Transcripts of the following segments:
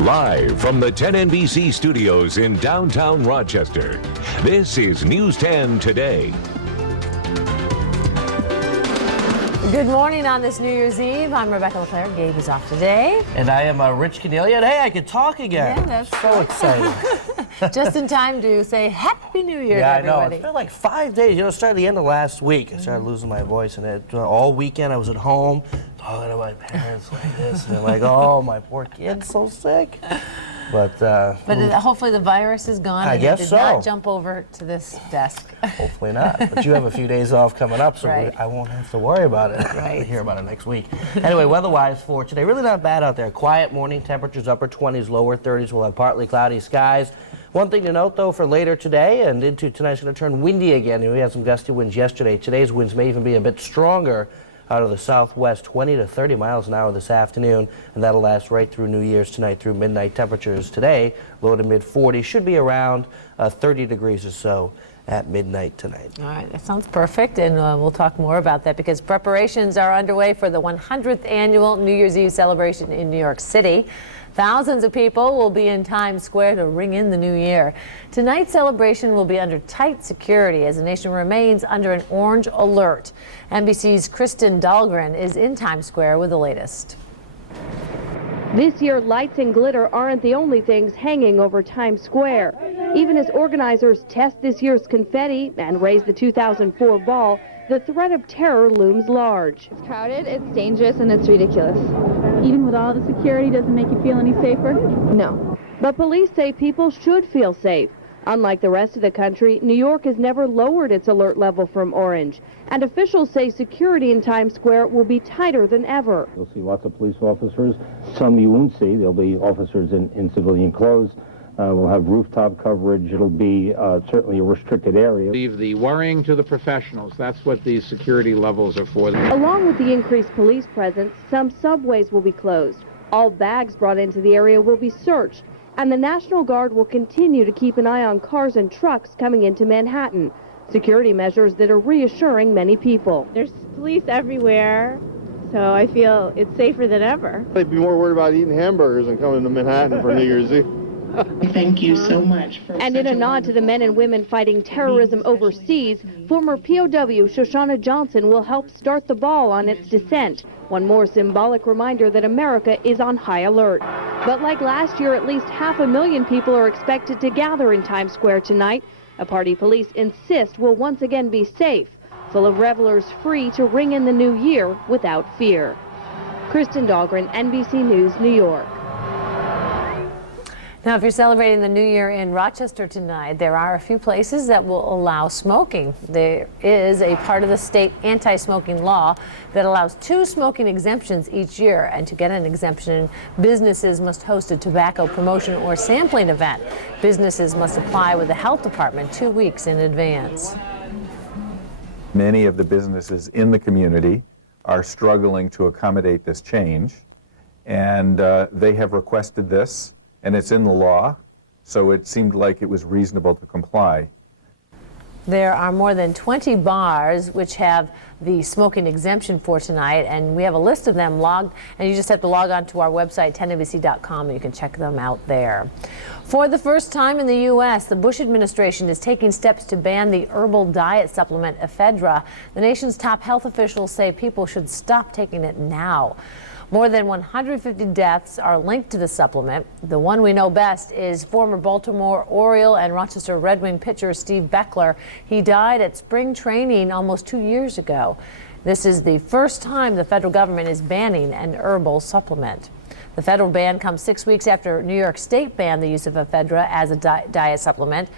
Live from the 10 NBC studios in downtown Rochester, this is News 10 Today. Good morning on this New Year's Eve. I'm Rebecca LeClaire. Gabe is off today. And I am Rich Cornelia. And hey, I can talk again. Yeah, that's so exciting. Just in time to say Happy New Year to everybody. Yeah, I know. It's been like 5 days. You know, it started the end of last week. I started losing my voice, and all weekend I was at home talking to my parents like this. And they're like, oh, my poor kid's so sick. But hopefully the virus is gone. I guess so. Did not jump over to this desk. Hopefully not. But you have a few days off coming up, so right. I won't have to worry about it. Right. We'll hear about it next week. Anyway, weather-wise for today, really not bad out there. Quiet morning temperatures, upper 20s, lower 30s. We'll have partly cloudy skies. One thing to note, though, for later today and into tonight, it's going to turn windy again. We had some gusty winds yesterday. Today's winds may even be a bit stronger out of the southwest, 20 to 30 miles an hour this afternoon, and that'll last right through New Year's tonight through midnight. Temperatures today, low to mid 40s, should be around 30 degrees or so at midnight tonight. All right, that sounds perfect, and we'll talk more about that because preparations are underway for the 100th annual New Year's Eve celebration in New York City. Thousands of people will be in Times Square to ring in the new year. Tonight's celebration will be under tight security as the nation remains under an orange alert. NBC's Kristen Dahlgren is in Times Square with the latest. This year, lights and glitter aren't the only things hanging over Times Square. Even as organizers test this year's confetti and raise the 2004 ball, the threat of terror looms large. It's crowded, it's dangerous, and it's ridiculous. Even with all the security, doesn't make you feel any safer? No. But police say people should feel safe. Unlike the rest of the country, New York has never lowered its alert level from orange. And officials say security in Times Square will be tighter than ever. You'll see lots of police officers. Some you won't see. There'll be officers in civilian clothes. We'll have rooftop coverage. It'll be certainly a restricted area. Leave the worrying to the professionals. That's what these security levels are for. Along with the increased police presence, some subways will be closed. All bags brought into the area will be searched. And the National Guard will continue to keep an eye on cars and trucks coming into Manhattan. Security measures that are reassuring many people. There's police everywhere, so I feel it's safer than ever. They'd be more worried about eating hamburgers than coming to Manhattan for New Year's Eve. Thank you so much. And in a nod to the men and women fighting terrorism overseas, former POW Shoshana Johnson will help start the ball on its descent. One more symbolic reminder that America is on high alert. But like last year, at least 500,000 people are expected to gather in Times Square tonight. A party police insist will once again be safe, full of revelers free to ring in the new year without fear. Kristen Dahlgren, NBC News, New York. Now, if you're celebrating the new year in Rochester tonight, there are a few places that will allow smoking. There is a part of the state anti-smoking law that allows 2 smoking exemptions each year. And to get an exemption, businesses must host a tobacco promotion or sampling event. Businesses must apply with the health department 2 weeks in advance. Many of the businesses in the community are struggling to accommodate this change, and they have requested this. And it's in the law, so it seemed like it was reasonable to comply. There are more than 20 bars which have the smoking exemption for tonight, and we have a list of them logged, and you just have to log on to our website, 10nbc.com, and you can check them out there. For the first time in the U.S., the Bush administration is taking steps to ban the herbal diet supplement ephedra. The nation's top health officials say people should stop taking it now. More than 150 deaths are linked to the supplement. The one we know best is former Baltimore Oriole and Rochester Red Wing pitcher Steve Beckler. He died at spring training almost 2 years ago. This is the first time the federal government is banning an herbal supplement. The federal ban comes 6 weeks after New York State banned the use of ephedra as a diet supplement.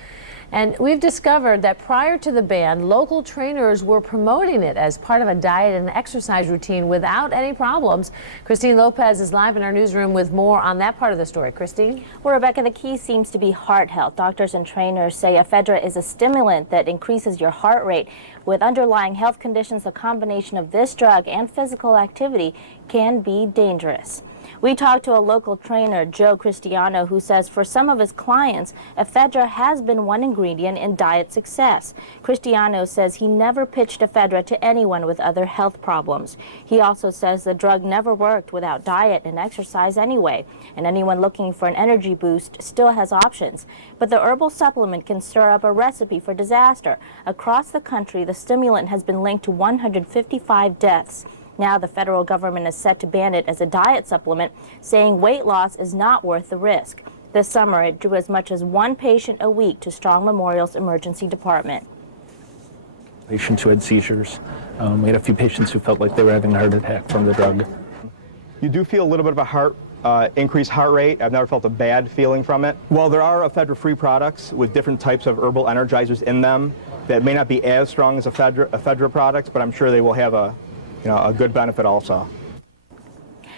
And we've discovered that prior to the ban, local trainers were promoting it as part of a diet and exercise routine without any problems. Christine Lopez is live in our newsroom with more on that part of the story. Christine? Well, Rebecca, the key seems to be heart health. Doctors and trainers say ephedra is a stimulant that increases your heart rate. With underlying health conditions, a combination of this drug and physical activity can be dangerous. We talked to a local trainer, Joe Cristiano, who says for some of his clients, ephedra has been one ingredient in diet success. Cristiano says he never pitched ephedra to anyone with other health problems. He also says the drug never worked without diet and exercise anyway, and anyone looking for an energy boost still has options. But the herbal supplement can stir up a recipe for disaster. Across the country, the stimulant has been linked to 155 deaths. Now the federal government is set to ban it as a diet supplement, saying weight loss is not worth the risk. This summer, it drew as much as one patient a week to Strong Memorial's emergency department. Patients who had seizures. We had a few patients who felt like they were having a heart attack from the drug. You do feel a little bit of a increased heart rate. I've never felt a bad feeling from it. While there are ephedra-free products with different types of herbal energizers in them that may not be as strong as ephedra products, but I'm sure they will have a good benefit also.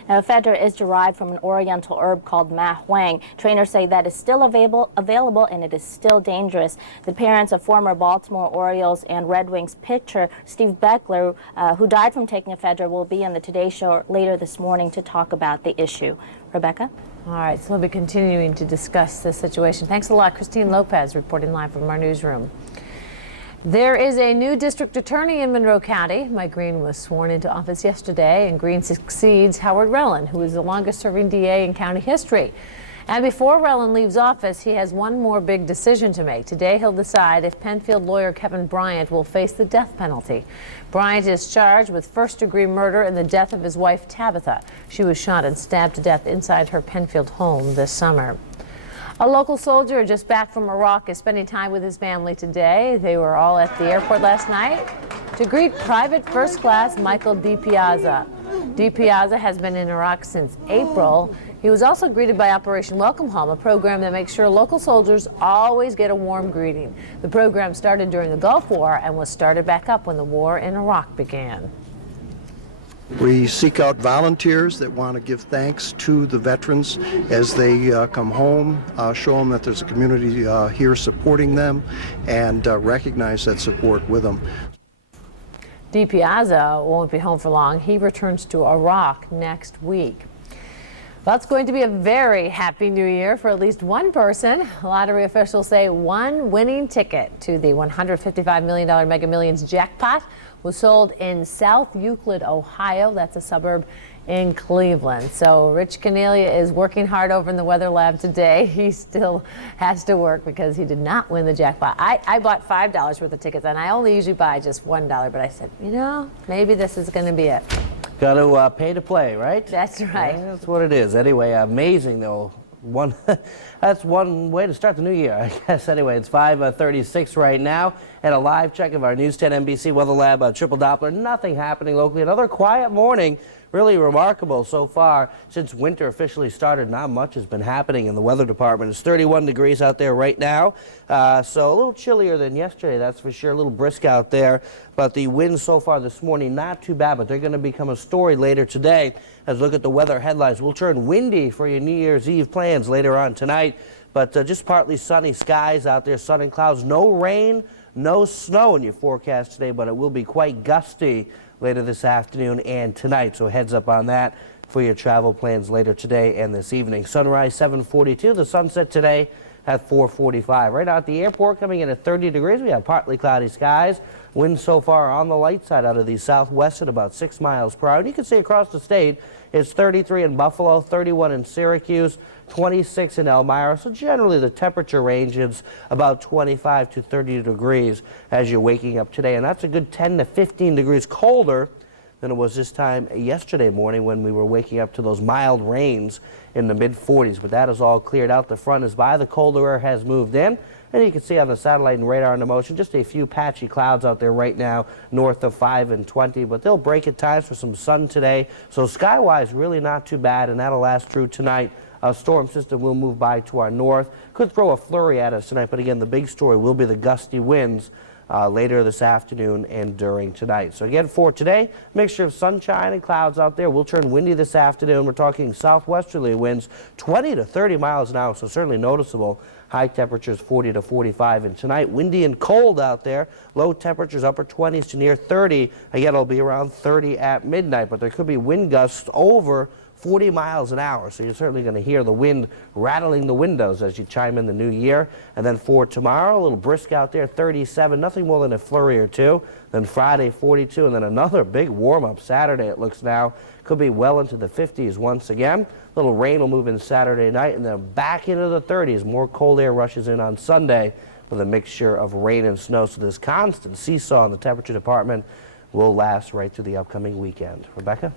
Now, ephedra is derived from an oriental herb called ma huang. Trainers say that is still available and it is still dangerous. The parents of former Baltimore Orioles and Red Wings pitcher Steve Beckler, who died from taking ephedra, will be on the Today Show later this morning to talk about the issue. Rebecca? All right, so we'll be continuing to discuss this situation. Thanks a lot, Christine Lopez, reporting live from our newsroom. There is a new district attorney in Monroe County. Mike Green was sworn into office yesterday, and Green succeeds Howard Relin, who is the longest-serving DA in county history. And before Relin leaves office, he has one more big decision to make. Today, he'll decide if Penfield lawyer Kevin Bryant will face the death penalty. Bryant is charged with first-degree murder in the death of his wife, Tabitha. She was shot and stabbed to death inside her Penfield home this summer. A local soldier just back from Iraq is spending time with his family today. They were all at the airport last night to greet Private First Class Michael DiPiazza. DiPiazza has been in Iraq since April. He was also greeted by Operation Welcome Home, a program that makes sure local soldiers always get a warm greeting. The program started during the Gulf War and was started back up when the war in Iraq began. We seek out volunteers that want to give thanks to the veterans as they come home, show them that there's a community here supporting them, and recognize that support with them. DiPiazza won't be home for long. He returns to Iraq next week. Well, it's going to be a very happy new year for at least one person. Lottery officials say one winning ticket to the $155 million Mega Millions jackpot was sold in South Euclid, Ohio. That's a suburb in Cleveland. So Rich Cornelia is working hard over in the weather lab today. He still has to work because he did not win the jackpot. I bought $5 worth of tickets, and I only usually buy just $1, but I said, you know, maybe this is going to be it. Got to pay to play, right? That's right. Yeah, that's what it is. Anyway, amazing though. That's one way to start the new year, I guess. Anyway, it's 5:36 right now, and a live check of our News 10 NBC Weather Lab triple Doppler. Nothing happening locally. Another quiet morning. Really remarkable so far since winter officially started. Not much has been happening in the weather department. It's 31 degrees out there right now, so a little chillier than yesterday, that's for sure. A little brisk out there, but the winds so far this morning not too bad, but they're going to become a story later today. As we look at the weather headlines, we'll turn windy for your New Year's Eve plans later on tonight, but just partly sunny skies out there, sun and clouds. No rain, no snow in your forecast today, but it will be quite gusty later this afternoon and tonight, so heads up on that for your travel plans later today and this evening. Sunrise 7:42, the sunset today at 4:45. Right out at the airport, coming in at 30 degrees. We have partly cloudy skies. Winds so far on the light side out of the southwest at about 6 miles per hour. And you can see across the state, it's 33 in Buffalo, 31 in Syracuse, 26 in Elmira. So generally the temperature range is about 25 to 30 degrees as you're waking up today. And that's a good 10 to 15 degrees colder than it was this time yesterday morning when we were waking up to those mild rains in the mid-40s. But that is all cleared out. The front is by. The colder air has moved in. And you can see on the satellite and radar in motion, just a few patchy clouds out there right now, north of 5 and 20. But they'll break at times for some sun today. So skywise, really not too bad, and that'll last through tonight. A storm system will move by to our north. Could throw a flurry at us tonight, but again, the big story will be the gusty winds later this afternoon and during tonight. So again, for today, mixture of sunshine and clouds out there. We'll turn windy this afternoon. We're talking southwesterly winds, 20 to 30 miles an hour, so certainly noticeable. High temperatures 40 to 45, and tonight windy and cold out there. Low temperatures upper 20s to near 30. Again, it'll be around 30 at midnight, but there could be wind gusts over 40 miles an hour, so you're certainly going to hear the wind rattling the windows as you chime in the new year. And then for tomorrow, a little brisk out there, 37, nothing more than a flurry or two. Then Friday, 42, and then another big warm-up Saturday, it looks now. Could be well into the 50s once again. A little rain will move in Saturday night, and then back into the 30s. More cold air rushes in on Sunday with a mixture of rain and snow. So this constant seesaw in the temperature department will last right through the upcoming weekend. Rebecca?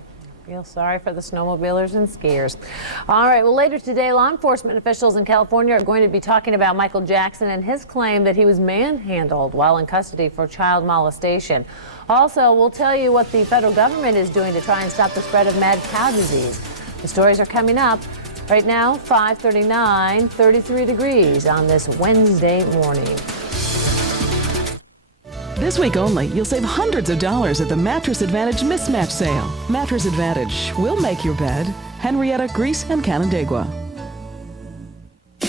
Feel sorry for the snowmobilers and skiers. All right, well, later today, law enforcement officials in California are going to be talking about Michael Jackson and his claim that he was manhandled while in custody for child molestation. Also, we'll tell you what the federal government is doing to try and stop the spread of mad cow disease. The stories are coming up. Right now, 5:39, 33 degrees on this Wednesday morning. This week only, you'll save hundreds of dollars at the Mattress Advantage Mismatch Sale. Mattress Advantage will make your bed. Henrietta, Greece, and Canandaigua.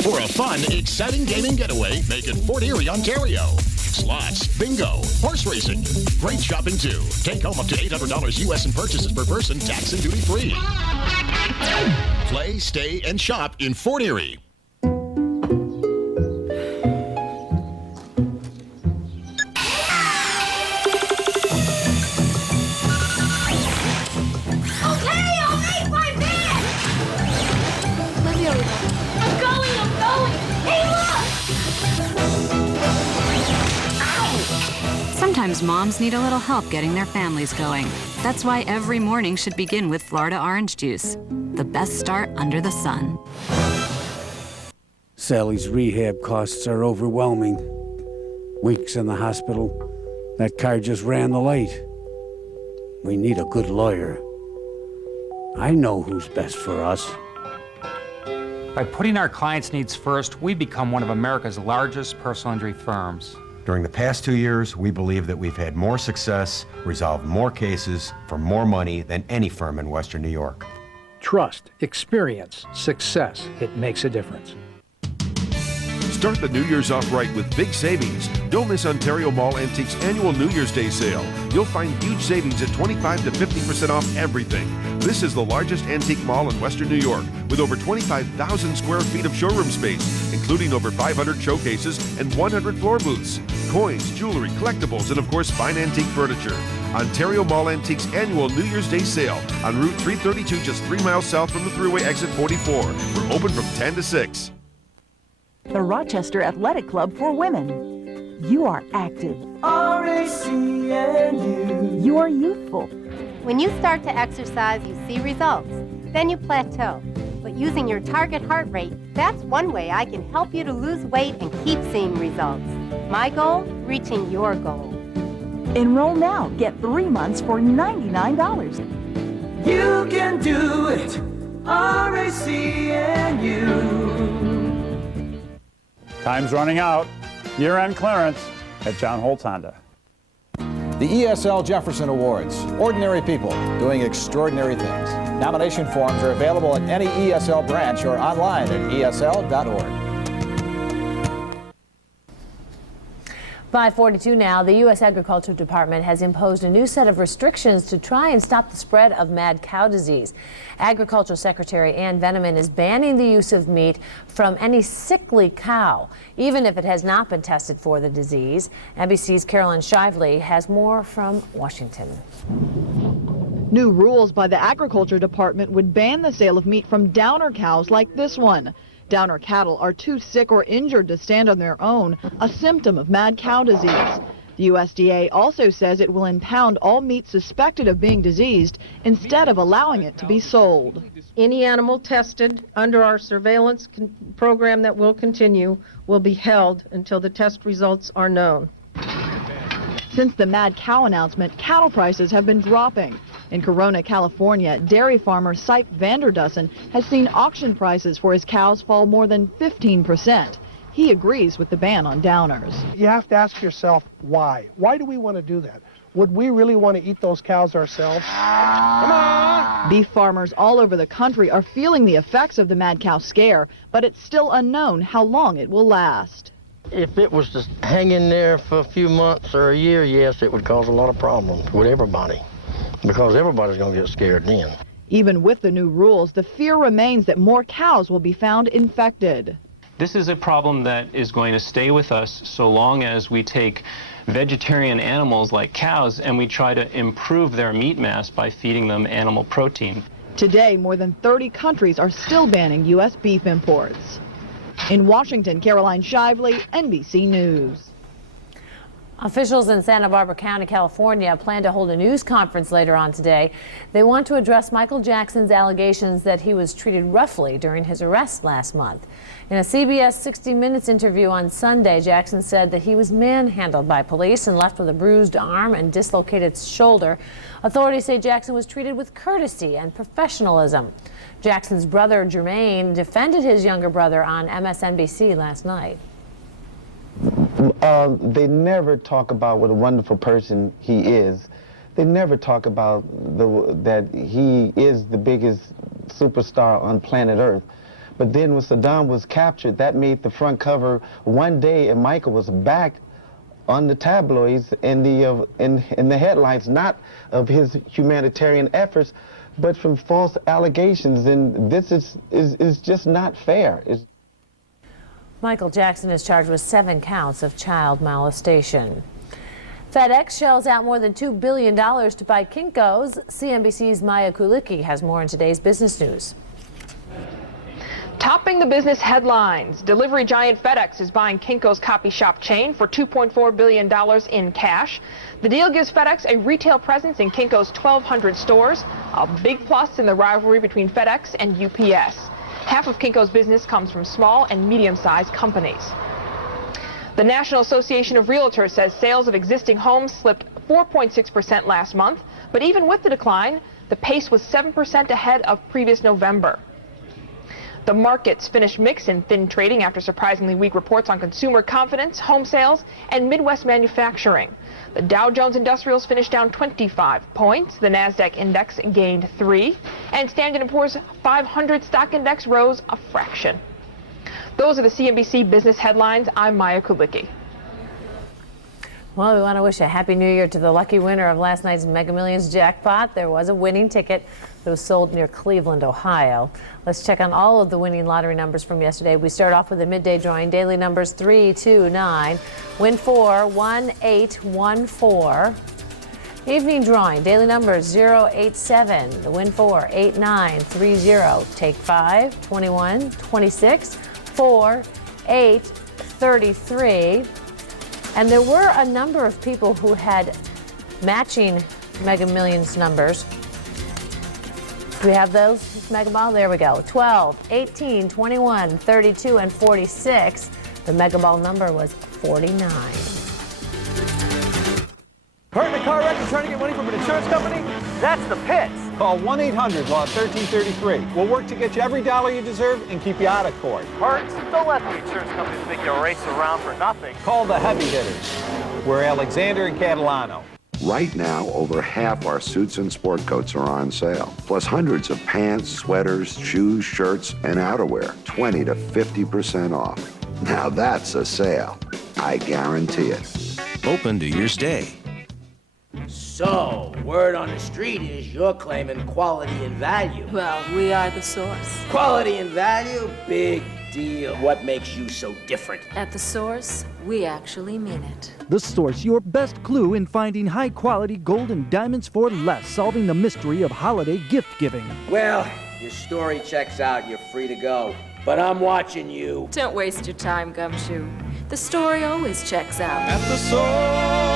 For a fun, exciting gaming getaway, make it Fort Erie, Ontario. Slots, bingo, horse racing. Great shopping, too. Take home up to $800 U.S. in purchases per person, tax and duty free. Play, stay, and shop in Fort Erie. Sometimes moms need a little help getting their families going. That's why every morning should begin with Florida orange juice, the best start under the sun. Sally's rehab costs are overwhelming. Weeks in the hospital. That car just ran the light. We need a good lawyer. I know who's best for us. By putting our clients' needs first, we become one of America's largest personal injury firms. During the past 2 years, we believe that we've had more success, resolved more cases for more money than any firm in Western New York. Trust, experience, success. It makes a difference. Start the New Year's off right with big savings. Don't miss Ontario Mall Antiques annual New Year's Day sale. You'll find huge savings at 25 to 50% off everything. This is the largest antique mall in Western New York with over 25,000 square feet of showroom space, including over 500 showcases and 100 floor booths. Coins, jewelry, collectibles, and of course fine antique furniture. Ontario Mall Antiques annual New Year's Day sale on Route 332, just 3 miles south from the Thruway exit 44. We're open from 10 to 6. The Rochester Athletic Club for Women. You are active. RACNU. You are youthful. When you start to exercise, you see results. Then you plateau. But using your target heart rate, that's one way I can help you to lose weight and keep seeing results. My goal? Reaching your goal. Enroll now. Get 3 months for $99. You can do it. RACNU. Time's running out. Year-end clearance at John Holtz Honda. The ESL Jefferson Awards. Ordinary people doing extraordinary things. Nomination forms are available at any ESL branch or online at esl.org. 5:42 now. The U.S. Agriculture Department has imposed a new set of restrictions to try and stop the spread of mad cow disease. Agriculture Secretary Ann Veneman is banning the use of meat from any sickly cow, even if it has not been tested for the disease. NBC's Carolyn Shively has more from Washington. New rules by the Agriculture Department would ban the sale of meat from downer cows like this one. Downer cattle are too sick or injured to stand on their own, a symptom of mad cow disease. The USDA also says it will impound all meat suspected of being diseased instead of allowing it to be sold. Any animal tested under our surveillance program that will continue will be held until the test results are known. Since the mad cow announcement, cattle prices have been dropping. In Corona, California, dairy farmer Sipe Vanderdussen has seen auction prices for his cows fall more than 15%. He agrees with the ban on downers. You have to ask yourself why. Why do we want to do that? Would we really want to eat those cows ourselves? Come on! Beef farmers all over the country are feeling the effects of the mad cow scare, but it's still unknown how long it will last. If it was to hang in there for a few months or a year, yes, it would cause a lot of problems with everybody, because everybody's going to get scared then. Even with the new rules, the fear remains that more cows will be found infected. This is a problem that is going to stay with us so long as we take vegetarian animals like cows and we try to improve their meat mass by feeding them animal protein. Today, more than 30 countries are still banning U.S. beef imports. In Washington, Caroline Shively, NBC News. Officials in Santa Barbara County, California plan to hold a news conference later on today. They want to address Michael Jackson's allegations that he was treated roughly during his arrest last month. In a CBS 60 Minutes interview on Sunday, Jackson said that he was manhandled by police and left with a bruised arm and dislocated shoulder. Authorities say Jackson was treated with courtesy and professionalism. Jackson's brother, Jermaine, defended his younger brother on MSNBC last night. They never talk about what a wonderful person he is. They never talk about that he is the biggest superstar on planet Earth. But then when Saddam was captured, that made the front cover one day, and Michael was back on the tabloids in the headlines, not of his humanitarian efforts, but from false allegations. And this is just not fair. Michael Jackson is charged with 7 counts of child molestation. FedEx shells out more than $2 billion to buy Kinko's. CNBC's Maya Kulicki has more in today's business news. Topping the business headlines, delivery giant FedEx is buying Kinko's copy shop chain for $2.4 billion in cash. The deal gives FedEx a retail presence in Kinko's 1,200 stores, a big plus in the rivalry between FedEx and UPS. Half of Kinko's business comes from small and medium-sized companies. The National Association of Realtors says sales of existing homes slipped 4.6% last month, but even with the decline, the pace was 7% ahead of previous November. The markets finished mixed in thin trading after surprisingly weak reports on consumer confidence, home sales, and Midwest manufacturing. The Dow Jones Industrials finished down 25 points. The NASDAQ index gained 3, and Standard & Poor's 500 stock index rose a fraction. Those are the CNBC business headlines. I'm Maya Kulicki. Well, we want to wish a happy new year to the lucky winner of last night's Mega Millions jackpot. There was a winning ticket that was sold near Cleveland, Ohio. Let's check on all of the winning lottery numbers from yesterday. We start off with the midday drawing. Daily numbers 3, 2, 9. Win 4, 1, 8, 1, 4. Evening drawing. Daily numbers 0, 8, 7. The win 4, 8, 9, 3, 0. Take 5, 21, 26, 4, 8, 33. And there were a number of people who had matching Mega Millions numbers. Do we have those, Mega Ball? There we go. 12, 18, 21, 32, and 46. The Mega Ball number was 49. Hurt in a car wreck and trying to get money from an insurance company? That's the pits. Call 1-800-LAW-1333. We'll work to get you every dollar you deserve and keep you out of court. Hurt? Don't let the insurance companies make you race around for nothing. Call the heavy hitters. We're Alexander and Catalano. Right now, over half our suits and sport coats are on sale, plus hundreds of pants, sweaters, shoes, shirts, and outerwear, 20 to 50% off. Now that's a sale. I guarantee it. Open to your stay. So, word on the street is you're claiming quality and value. Well, we are the source. Quality and value? Big deal. What makes you so different? At the source, we actually mean it. The Source, your best clue in finding high-quality gold and diamonds for less, solving the mystery of holiday gift-giving. Well, your story checks out. You're free to go. But I'm watching you. Don't waste your time, Gumshoe. The story always checks out. At the Source.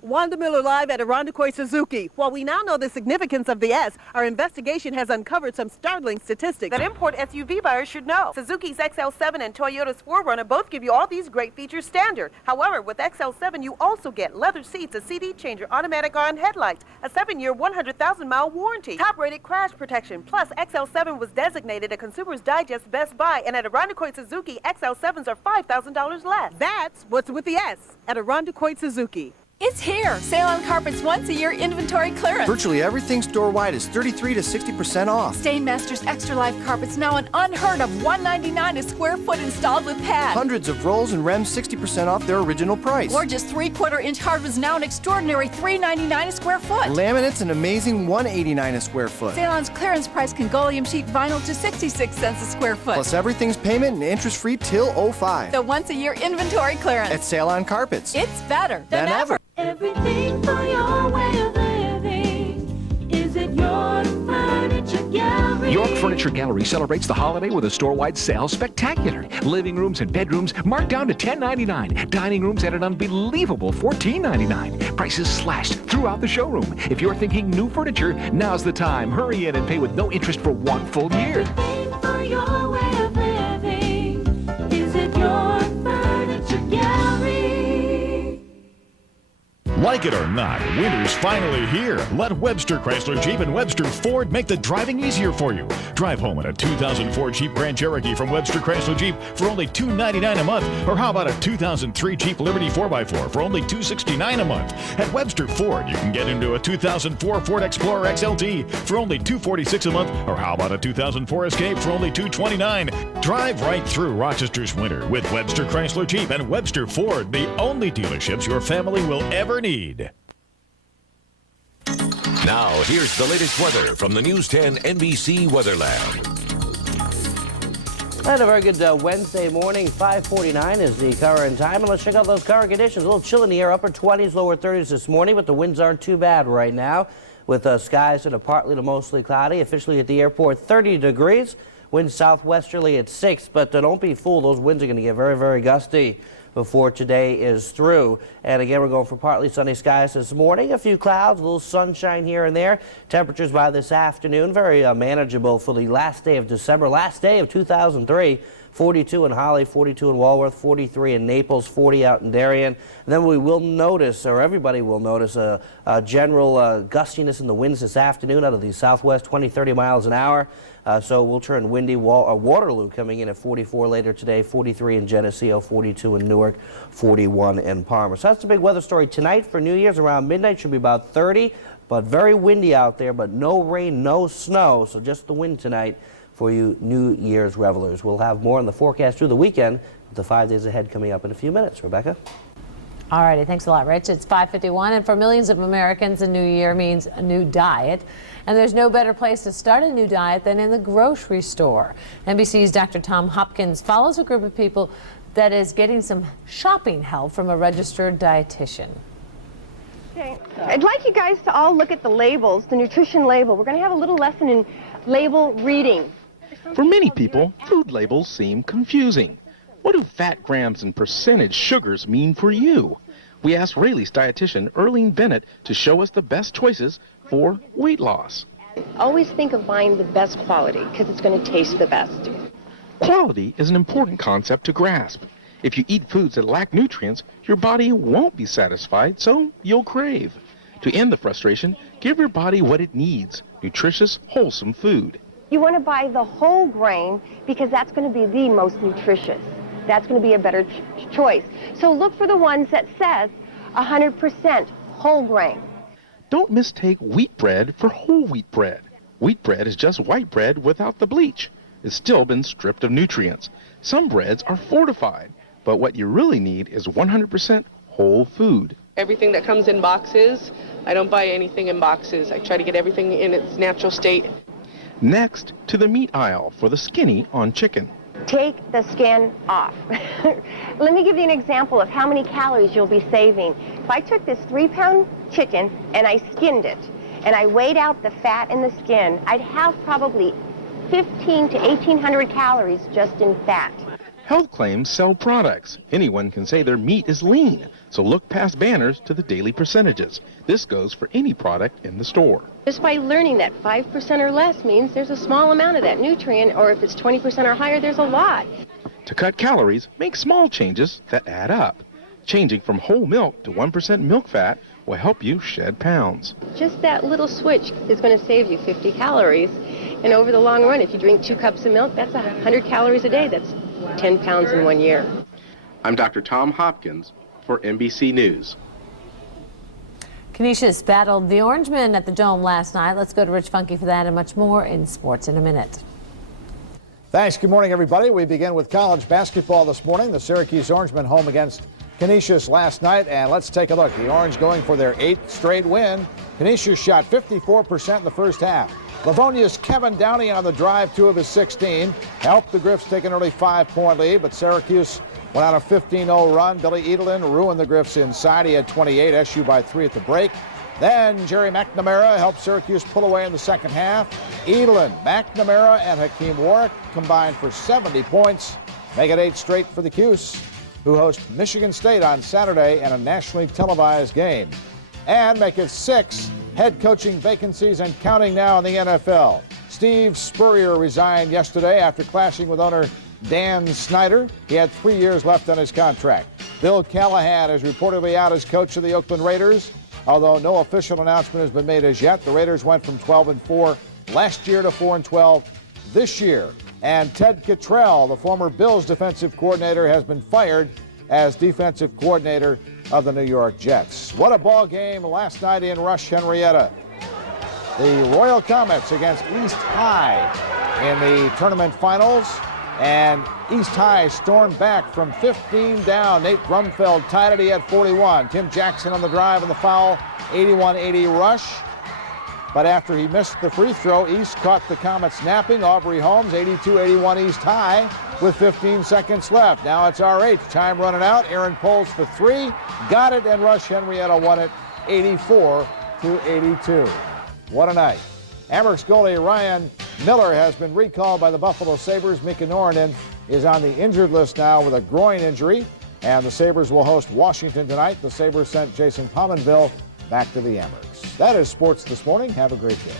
Wanda Miller live at Irondequoit Suzuki. While we now know the significance of the S, our investigation has uncovered some startling statistics that import SUV buyers should know. Suzuki's XL7 and Toyota's 4Runner both give you all these great features standard. However, with XL7, you also get leather seats, a CD changer, automatic on headlights, a 7-year, 100,000-mile warranty, top-rated crash protection. Plus, XL7 was designated a Consumer's Digest Best Buy, and at Irondequoit Suzuki, XL7s are $5,000 less. That's what's with the S at Irondequoit Suzuki. It's here! Sale on Carpet's once-a-year inventory clearance. Virtually everything store-wide is 33 to 60% off. Stainmaster's Extra Life Carpet's now an unheard of $199 a square foot installed with pad. Hundreds of rolls and rems 60% off their original price. Gorgeous 3/4-inch hardwood's now an extraordinary $399 a square foot. Laminate's an amazing $189 a square foot. Salon's clearance price Congolium sheet vinyl to 66 cents a square foot. Plus everything's payment and interest-free till 05. The once-a-year inventory clearance. At Sale on Carpets. It's better than ever. Everything for your way of living is at York Furniture Gallery. York Furniture Gallery celebrates the holiday with a store-wide sale spectacular. Living rooms and bedrooms marked down to $10.99. Dining rooms at an unbelievable $14.99. Prices slashed throughout the showroom. If you're thinking new furniture, now's the time. Hurry in and pay with no interest for 1 full year. Everything for your way of living is at York Furniture Gallery. Like it or not, winter's finally here. Let Webster Chrysler Jeep and Webster Ford make the driving easier for you. Drive home in a 2004 Jeep Grand Cherokee from Webster Chrysler Jeep for only $299 a month. Or how about a 2003 Jeep Liberty 4x4 for only $269 a month? At Webster Ford, you can get into a 2004 Ford Explorer XLT for only $246 a month. Or how about a 2004 Escape for only $229? Drive right through Rochester's winter with Webster Chrysler Jeep and Webster Ford, the only dealerships your family will ever need. Now, here's the latest weather from the News 10 NBC Weather Lab. And a very good Wednesday morning. 5:49 is the current time. And let's check out those current conditions. A little chill in the air, upper 20s, lower 30s this morning, but the winds aren't too bad right now with skies that are partly to mostly cloudy. Officially at the airport, 30 degrees. Wind southwesterly at 6, but don't be fooled. Those winds are going to get very, very gusty before today is through. And again, we're going for partly sunny skies this morning. A few clouds, a little sunshine here and there. Temperatures by this afternoon, very manageable for the last day of December, last day of 2003. 42 in Holly, 42 in Walworth, 43 in Naples, 40 out in Darien. And then we will notice, or everybody will notice, a general gustiness in the winds this afternoon out of the southwest, 20-30 miles an hour. So we'll turn windy. Waterloo coming in at 44 later today, 43 in Geneseo, 42 in Newark, 41 in Parma. So that's the big weather story tonight for New Year's. Around midnight should be about 30, but very windy out there, but no rain, no snow. So just the wind tonight for you New Year's revelers. We'll have more on the forecast through the weekend with the 5 days ahead coming up in a few minutes. Rebecca? All righty, thanks a lot, Rich. It's 5:51, and for millions of Americans, a new year means a new diet. And there's no better place to start a new diet than in the grocery store. NBC's Dr. Tom Hopkins follows a group of people that is getting some shopping help from a registered dietitian. Okay. I'd like you guys to all look at the labels, the nutrition label. We're going to have a little lesson in label reading. For many people, food labels seem confusing. What do fat grams and percentage sugars mean for you? We asked Rayleigh's dietitian, Earlene Bennett, to show us the best choices for weight loss. Always think of buying the best quality because it's going to taste the best. Quality is an important concept to grasp. If you eat foods that lack nutrients, your body won't be satisfied, so you'll crave. To end the frustration, give your body what it needs, nutritious, wholesome food. You want to buy the whole grain because that's going to be the most nutritious. That's going to be a better choice. So look for the ones that says 100% whole grain. Don't mistake wheat bread for whole wheat bread. Wheat bread is just white bread without the bleach. It's still been stripped of nutrients. Some breads are fortified, but what you really need is 100% whole food. Everything that comes in boxes, I don't buy anything in boxes. I try to get everything in its natural state. Next, to the meat aisle for the skinny on chicken. Take the skin off. Let me give you an example of how many calories you'll be saving. If I took this 3-pound chicken and I skinned it and I weighed out the fat in the skin, I'd have probably 1,500 to 1,800 calories just in fat. Health claims sell products. Anyone can say their meat is lean, so look past banners to the daily percentages. This goes for any product in the store. Just by learning that 5% or less means there's a small amount of that nutrient, or if it's 20% or higher, there's a lot. To cut calories, make small changes that add up. Changing from whole milk to 1% milk fat will help you shed pounds. Just that little switch is going to save you 50 calories. And over the long run, if you drink 2 cups of milk, that's 100 calories a day. That's 10 pounds in 1 year. I'm Dr. Tom Hopkins for NBC News. Canisius battled the Orangemen at the Dome last night. Let's go to Rich Funky for that and much more in sports in a minute. Thanks. Good morning, everybody. We begin with college basketball this morning. The Syracuse Orangemen home against Canisius last night, and let's take a look. The Orange going for their 8th straight win. Canisius shot 54% in the first half. Livonia's Kevin Downey on the drive, 2 of his 16, helped the Griffs take an early 5-point lead, but Syracuse went on a 15-0 run. Billy Edelin ruined the Griffs inside. He had 28, SU by 3 at the break. Then Jerry McNamara helped Syracuse pull away in the second half. Edelin, McNamara, and Hakeem Warwick combined for 70 points. Make it 8 straight for the Cuse, who host Michigan State on Saturday in a nationally televised game. And make it 6 head coaching vacancies and counting now in the NFL. Steve Spurrier resigned yesterday after clashing with owner Dan Snyder. He had 3 years left on his contract. Bill Callahan is reportedly out as coach of the Oakland Raiders, although no official announcement has been made as yet. The Raiders went from 12-4 last year to 4-12 this year. And Ted Cottrell, the former Bills defensive coordinator, has been fired as defensive coordinator of the New York Jets. What a ball game last night in Rush, Henrietta. The Royal Comets against East High in the tournament finals, and East High stormed back from 15 down. Nate Brumfeld tied it. He had 41. Tim Jackson on the drive and the foul, 81-80 Rush. But after he missed the free throw, East caught the Comets napping. Aubrey Holmes, 82-81 East High with 15 seconds left. Now it's RH. Time running out. Aaron Poles for 3. Got it, and Rush Henrietta won it 84-82. What a night. Amherst goalie Ryan Miller has been recalled by the Buffalo Sabres. Mika Norinen is on the injured list now with a groin injury, and the Sabres will host Washington tonight. The Sabres sent Jason Pominville back to the Amherst. That is sports this morning. Have a great day.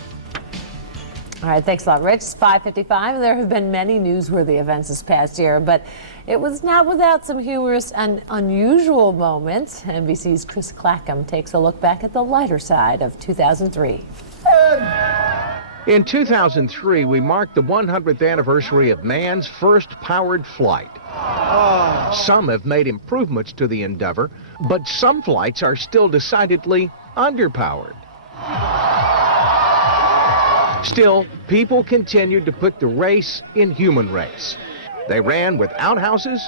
All right, thanks a lot, Rich. It's 5:55. There have been many newsworthy events this past year, but it was not without some humorous and unusual moments. NBC's Chris Clackham takes a look back at the lighter side of 2003. In 2003, we marked the 100th anniversary of man's first powered flight. Some have made improvements to the endeavor, but some flights are still decidedly underpowered. Still, people continued to put the race in human race. They ran with outhouses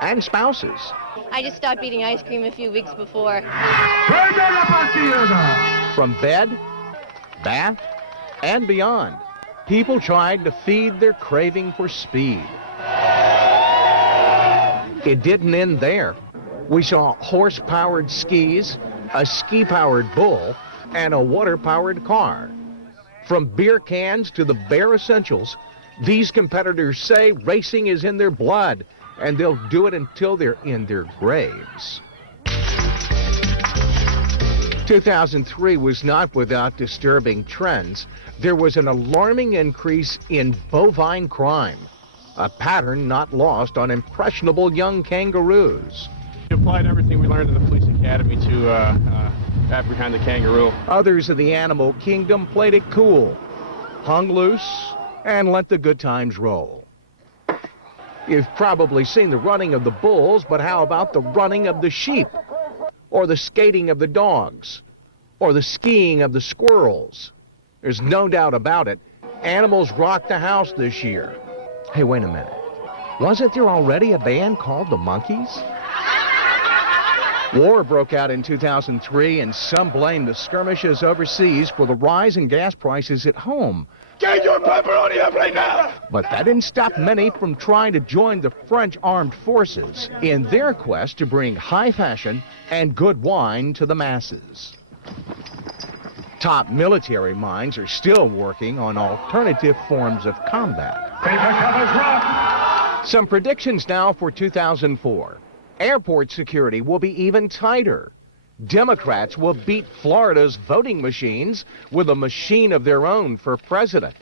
and spouses. I just stopped eating ice cream a few weeks before. From bed, bath, and beyond, people tried to feed their craving for speed. It didn't end there. We saw horse-powered skis, a ski-powered bull, and a water-powered car. From beer cans to the bare essentials, these competitors say racing is in their blood, and they'll do it until they're in their graves. 2003 was not without disturbing trends. There was an alarming increase in bovine crime, a pattern not lost on impressionable young kangaroos. We applied everything we learned in the police academy to apprehend the kangaroo. Others of the animal kingdom played it cool, hung loose, and let the good times roll. You've probably seen the running of the bulls, but how about the running of the sheep? Or the skating of the dogs? Or the skiing of the squirrels? There's no doubt about it. Animals rocked the house this year. Hey, wait a minute. Wasn't there already a band called the Monkees? War broke out in 2003, and some blamed the skirmishes overseas for the rise in gas prices at home. Get your pepperoni up right now! But that didn't stop many from trying to join the French armed forces in their quest to bring high fashion and good wine to the masses. Top military minds are still working on alternative forms of combat. Paper covers rock! Some predictions now for 2004. Airport security will be even tighter. Democrats will beat Florida's voting machines with a machine of their own for president.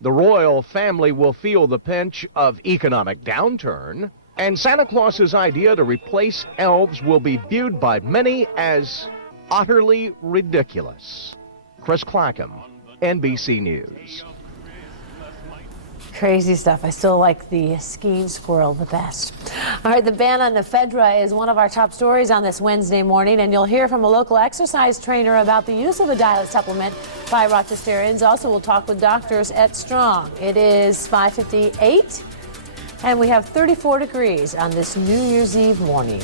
The royal family will feel the pinch of economic downturn. And Santa Claus's idea to replace elves will be viewed by many as utterly ridiculous. Chris Clackham, NBC News. Crazy stuff. I still like the skiing squirrel the best. All right, the ban on ephedra is one of our top stories on this Wednesday morning, and you'll hear from a local exercise trainer about the use of a diet supplement by Rochesterians. Also, we'll talk with doctors at Strong. It is 5:58, and we have 34 degrees on this New Year's Eve morning.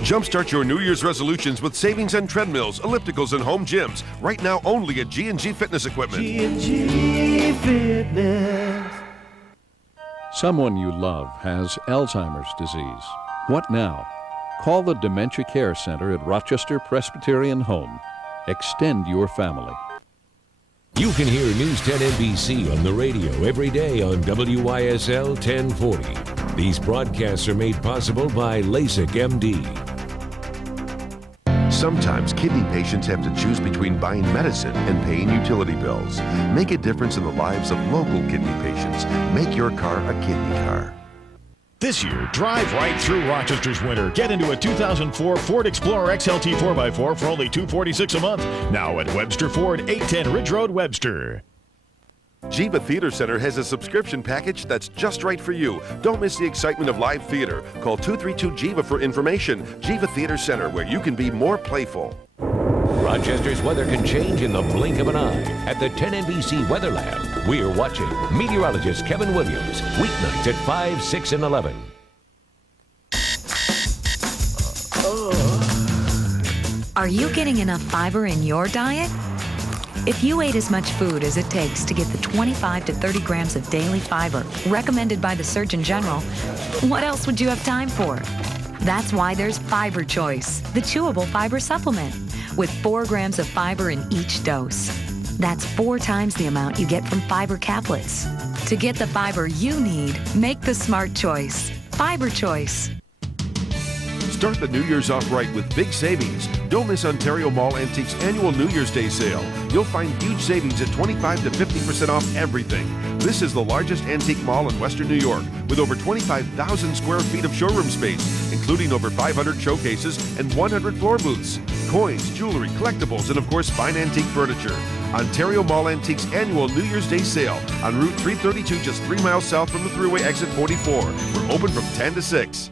Jumpstart your New Year's resolutions with savings on treadmills, ellipticals, and home gyms. Right now only at G&G Fitness Equipment. G&G Fitness. Someone you love has Alzheimer's disease. What now? Call the Dementia Care Center at Rochester Presbyterian Home. Extend your family. You can hear News 10 NBC on the radio every day on WYSL 1040. These broadcasts are made possible by LASIK MD. Sometimes kidney patients have to choose between buying medicine and paying utility bills. Make a difference in the lives of local kidney patients. Make your car a kidney car. This year, drive right through Rochester's winter. Get into a 2004 Ford Explorer XLT 4x4 for only $246 a month. Now at Webster Ford, 810 Ridge Road, Webster. Jiva Theater Center has a subscription package that's just right for you. Don't miss the excitement of live theater. Call 232-JIVA for information. Jiva Theater Center, where you can be more playful. Rochester's weather can change in the blink of an eye. At the 10 NBC Weather Lab, we're watching meteorologist Kevin Williams, weeknights at 5, 6, and 11. Are you getting enough fiber in your diet? If you ate as much food as it takes to get the 25 to 30 grams of daily fiber recommended by the Surgeon General, what else would you have time for? That's why there's Fiber Choice, the chewable fiber supplement, with 4 grams of fiber in each dose. That's 4 times the amount you get from fiber caplets. To get the fiber you need, make the smart choice. Fiber Choice. Start the New Year's off right with big savings. Don't miss Ontario Mall Antiques annual New Year's Day sale. You'll find huge savings at 25 to 50% off everything. This is the largest antique mall in Western New York with over 25,000 square feet of showroom space, including over 500 showcases and 100 floor booths. Coins, jewelry, collectibles, and of course fine antique furniture. Ontario Mall Antiques annual New Year's Day sale on Route 332, just 3 miles south from the Thruway exit 44. We're open from 10 to 6.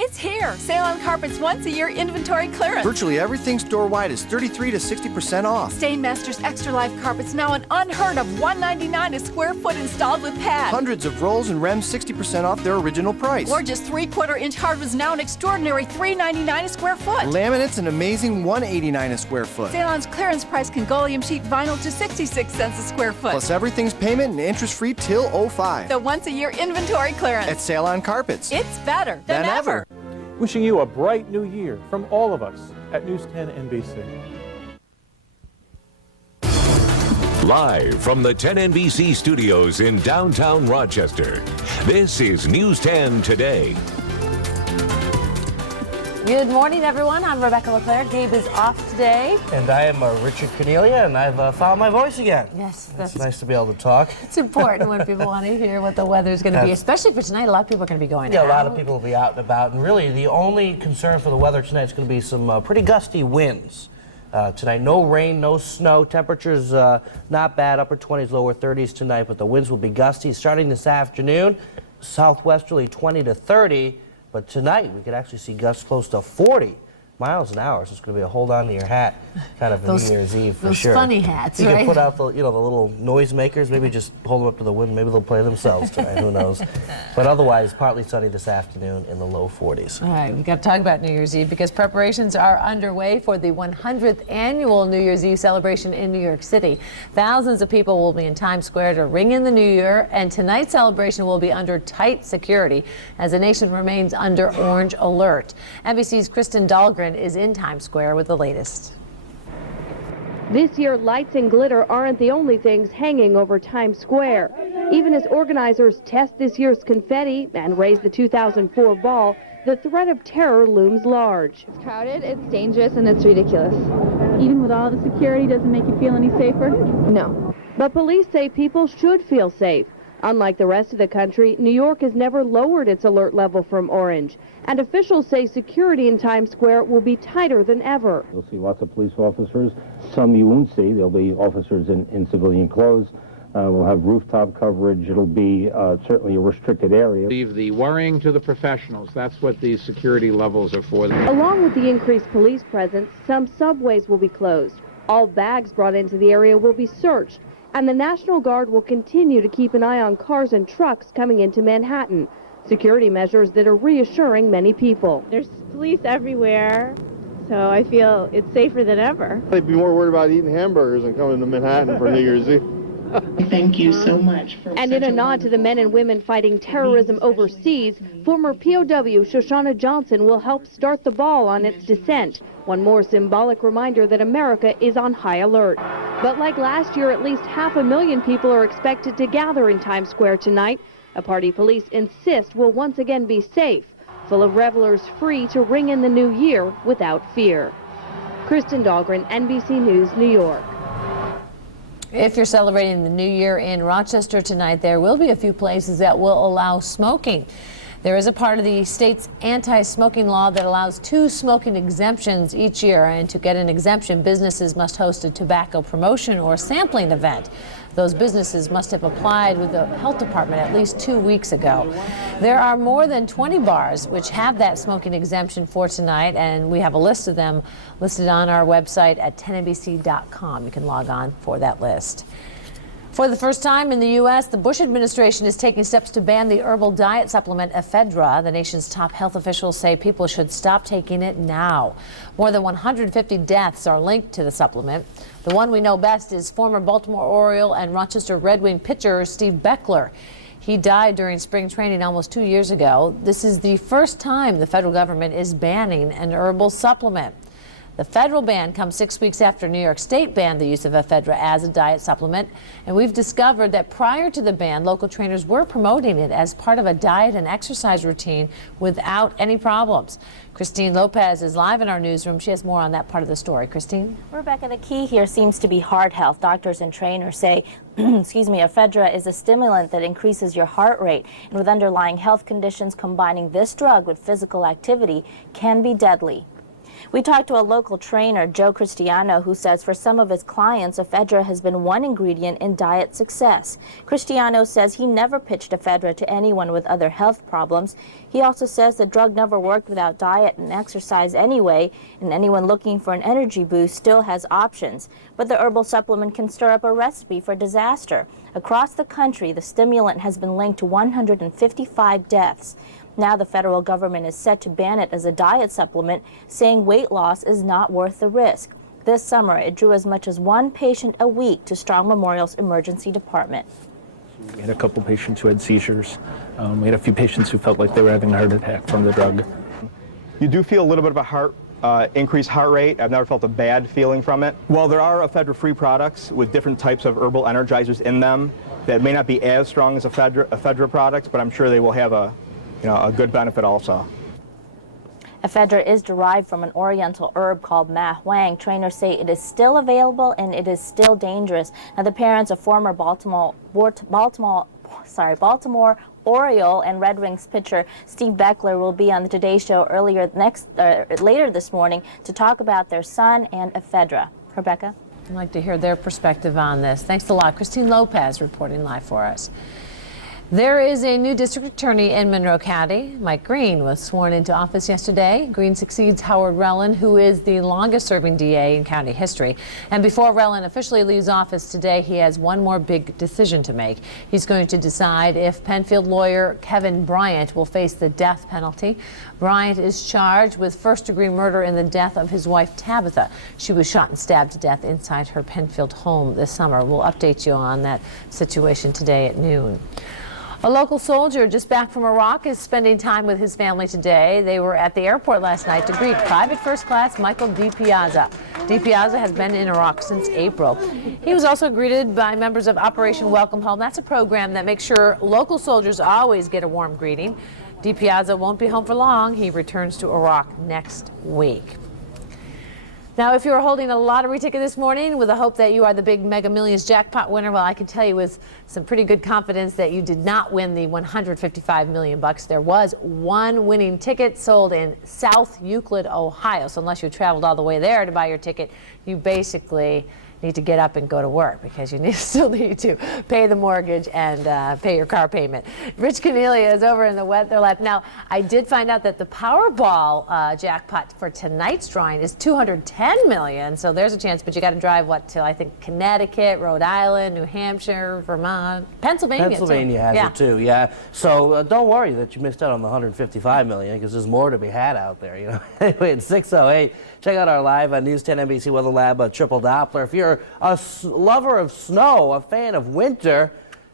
It's here. Sale on carpets once a year inventory clearance. Virtually everything store-wide is 33 to 60% off. Stainmasters Extra Life carpets now an unheard of $199 a square foot installed with pad. Hundreds of rolls and rems 60% off their original price. Gorgeous 3/4-inch hardwoods now an extraordinary $399 a square foot. Laminates an amazing $189 a square foot. Sale on clearance price Congolium sheet vinyl to 66 cents a square foot. Plus everything's payment and interest-free till 05. The once a year inventory clearance. At Sale on Carpets. It's better than ever. Wishing you a bright new year from all of us at News 10 NBC. Live from the 10 NBC studios in downtown Rochester, this is News 10 Today. Good morning, everyone. I'm Rebecca LeClaire. Gabe is off today. And I am Richard Cornelia, and I've found my voice again. Yes, it's nice to be able to talk. It's important when people want to hear what the weather's going to be, especially for tonight. A lot of people are going to be going out. Yeah, a lot of people will be out and about, and really the only concern for the weather tonight is going to be some pretty gusty winds. Tonight, no rain, no snow. Temperatures not bad, upper 20s, lower 30s tonight, but the winds will be gusty starting this afternoon. Southwesterly 20 to 30. But tonight, we could actually see gusts close to 40 miles an hour. So it's going to be a hold on to your hat kind of New Year's Eve for sure. Those funny hats, you right? can put out the, the little noise makers. Maybe just hold them up to the wind. Maybe they'll play themselves tonight. Who knows? But otherwise, partly sunny this afternoon in the low 40s. All right, we've got to talk about New Year's Eve because preparations are underway for the 100th annual New Year's Eve celebration in New York City. Thousands of people will be in Times Square to ring in the new year, and tonight's celebration will be under tight security as the nation remains under orange alert. NBC's Kristen Dahlgren is in Times Square with the latest. This year, lights and glitter aren't the only things hanging over Times Square. Even as organizers test this year's confetti and raise the 2004 ball, the threat of terror looms large. It's crowded, it's dangerous, and it's ridiculous. Even with all the security, doesn't make you feel any safer? No. But police say people should feel safe. Unlike the rest of the country, New York has never lowered its alert level from orange. And officials say security in Times Square will be tighter than ever. You'll see lots of police officers. Some you won't see. There'll be officers in civilian clothes. We'll have rooftop coverage. It'll be certainly a restricted area. Leave the worrying to the professionals. That's what these security levels are for. Along with the increased police presence, some subways will be closed. All bags brought into the area will be searched, and the National Guard will continue to keep an eye on cars and trucks coming into Manhattan. Security measures that are reassuring many people. There's police everywhere, so I feel it's safer than ever. I'd be more worried about eating hamburgers than coming to Manhattan for New Year's Eve. Thank you so much. And in a nod to the men and women fighting terrorism overseas, former POW Shoshana Johnson will help start the ball on its descent. One more symbolic reminder that America is on high alert. But like last year, at least 500,000 people are expected to gather in Times Square tonight. A party police insist will once again be safe, full of revelers free to ring in the new year without fear. Kristen Dahlgren, NBC News, New York. If you're celebrating the new year in Rochester tonight, there will be a few places that will allow smoking. There is a part of the state's anti-smoking law that allows 2 smoking exemptions each year, and to get an exemption, businesses must host a tobacco promotion or sampling event. Those businesses must have applied with the health department at least 2 weeks ago. There are more than 20 bars which have that smoking exemption for tonight, and we have a list of them listed on our website at 10nbc.com. You can log on for that list. For the first time in the U.S., the Bush administration is taking steps to ban the herbal diet supplement ephedra. The nation's top health officials say people should stop taking it now. More than 150 deaths are linked to the supplement. The one we know best is former Baltimore Oriole and Rochester Red Wing pitcher Steve Beckler. He died during spring training almost 2 years ago. This is the first time the federal government is banning an herbal supplement. The federal ban comes 6 weeks after New York State banned the use of ephedra as a diet supplement. And we've discovered that prior to the ban, local trainers were promoting it as part of a diet and exercise routine without any problems. Christine Lopez is live in our newsroom. She has more on that part of the story. Christine? Rebecca, the key here seems to be heart health. Doctors and trainers say, ephedra is a stimulant that increases your heart rate. And with underlying health conditions, combining this drug with physical activity can be deadly. We talked to a local trainer, Joe Cristiano, who says for some of his clients, ephedra has been one ingredient in diet success. Cristiano says he never pitched ephedra to anyone with other health problems. He also says the drug never worked without diet and exercise anyway, and anyone looking for an energy boost still has options. But the herbal supplement can stir up a recipe for disaster. Across the country, the stimulant has been linked to 155 deaths. Now the federal government is set to ban it as a diet supplement, saying weight loss is not worth the risk. This summer, it drew as much as 1 patient a week to Strong Memorial's emergency department. We had a couple patients who had seizures. We had a few patients who felt like they were having a heart attack from the drug. You do feel a little bit of a increased heart rate. I've never felt a bad feeling from it. While there are ephedra-free products with different types of herbal energizers in them that may not be as strong as ephedra products, but I'm sure they will have a good benefit also. Ephedra is derived from an oriental herb called ma huang. Trainers say it is still available and it is still dangerous. Now, the parents of former Baltimore Oriole and Red Wings pitcher Steve Beckler will be on the Today Show later this morning to talk about their son and ephedra. Rebecca? I'd like to hear their perspective on this. Thanks a lot. Christine Lopez reporting live for us. There is a new district attorney in Monroe County. Mike Green was sworn into office yesterday. Green succeeds Howard Rellin, who is the longest-serving DA in county history. And before Rellin officially leaves office today, he has one more big decision to make. He's going to decide if Penfield lawyer Kevin Bryant will face the death penalty. Bryant is charged with first-degree murder in the death of his wife, Tabitha. She was shot and stabbed to death inside her Penfield home this summer. We'll update you on that situation today at noon. A local soldier just back from Iraq is spending time with his family today. They were at the airport last night to greet Private First Class Michael D. Piazza. D. Piazza has been in Iraq since April. He was also greeted by members of Operation Welcome Home. That's a program that makes sure local soldiers always get a warm greeting. D. Piazza won't be home for long. He returns to Iraq next week. Now, if you were holding a lottery ticket this morning with the hope that you are the big Mega Millions jackpot winner, well, I can tell you with some pretty good confidence that you did not win the $155 million. There was one winning ticket sold in South Euclid, Ohio. So unless you traveled all the way there to buy your ticket, you basically need to get up and go to work because you still need to pay the mortgage and pay your car payment. Rich Cornelia is over in the weather lab. Now, I did find out that the Powerball jackpot for tonight's drawing is $210 million. So there's a chance, but you got to drive, what, till I think Connecticut, Rhode Island, New Hampshire, Vermont, Pennsylvania. Pennsylvania has it too, yeah. So don't worry that you missed out on the $155 million because there's more to be had out there. You know. Anyway, it's 6:08. Check out our live News 10 NBC Weather Lab Triple Doppler. If you're a lover of snow, a fan of winter,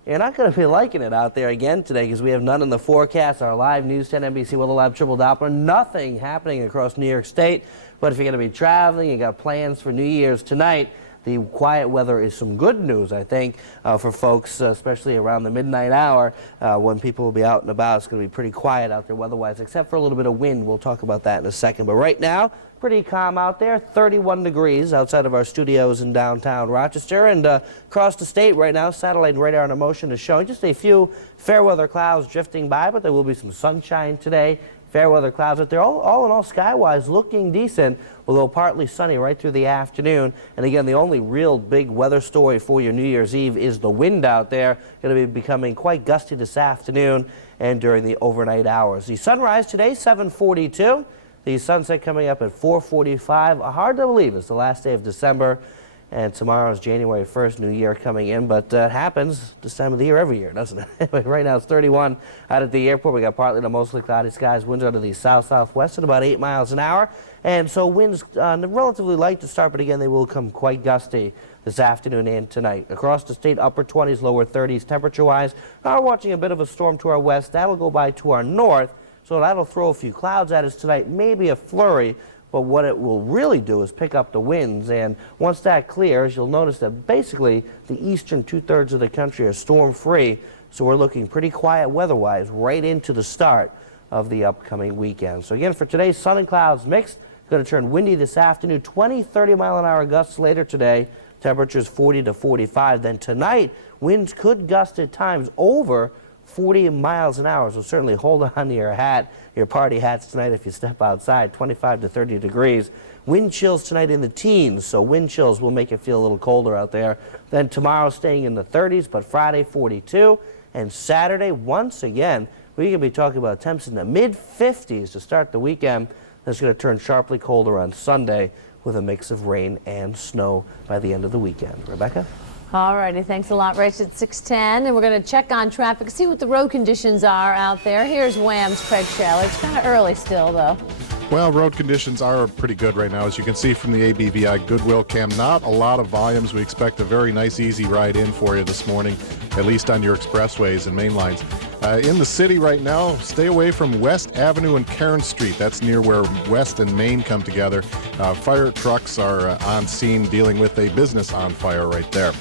you're not going to be liking it out there again today because we have none in the forecast. Our live News 10 NBC Weather Lab Triple Doppler. Nothing happening across New York State. But if you're going to be traveling, you got plans for New Year's tonight, the quiet weather is some good news, I think, for folks, especially around the midnight hour when people will be out and about. It's going to be pretty quiet out there weather-wise, except for a little bit of wind. We'll talk about that in a second. But right now, pretty calm out there, 31 degrees outside of our studios in downtown Rochester. And across the state right now, satellite and radar in motion is showing just a few fair weather clouds drifting by, but there will be some sunshine today. Fair weather clouds out there, all in all, sky-wise, looking decent, although partly sunny right through the afternoon. And again, the only real big weather story for your New Year's Eve is the wind out there. Going to be becoming quite gusty this afternoon and during the overnight hours. The sunrise today, 7:42. The sunset coming up at 4:45. Hard to believe it's the last day of December. And tomorrow is January 1st, New Year coming in, but it happens this time of the year every year, doesn't it? Anyway, right now it's 31 out at the airport. We got partly to mostly cloudy skies, winds out of the south-southwest at about 8 miles an hour. And so winds relatively light to start, but again, they will come quite gusty this afternoon and tonight. Across the state, upper 20s, lower 30s temperature-wise. Now we're watching a bit of a storm to our west. That'll go by to our north, so that'll throw a few clouds at us tonight, maybe a flurry. But what it will really do is pick up the winds, and once that clears, you'll notice that basically the eastern two-thirds of the country are storm-free, so we're looking pretty quiet weather-wise right into the start of the upcoming weekend. So again, for today, sun and clouds mixed. Going to turn windy this afternoon, 20, 30-mile-an-hour gusts later today, temperatures 40 to 45. Then tonight, winds could gust at times over 40 miles an hour, so certainly hold on to your party hats tonight if you step outside. 25 to 30 degrees. Wind chills tonight in the teens, so wind chills will make it feel a little colder out there. Then tomorrow staying in the 30s, but Friday 42, and Saturday once again we could be talking about temps in the mid-50s to start the weekend. That's going to turn sharply colder on Sunday with a mix of rain and snow by the end of the weekend. Rebecca? All righty, thanks a lot, Rich. It's 6:10, and we're going to check on traffic, see what the road conditions are out there. Here's Wham's Craig Shaler. It's kind of early still, though. Well, road conditions are pretty good right now. As you can see from the ABVI Goodwill cam, not a lot of volumes. We expect a very nice, easy ride in for you this morning, at least on your expressways and main lines. In the city right now, stay away from West Avenue and Cairn Street. That's near where West and Main come together. Fire trucks are on scene dealing with a business on fire right there.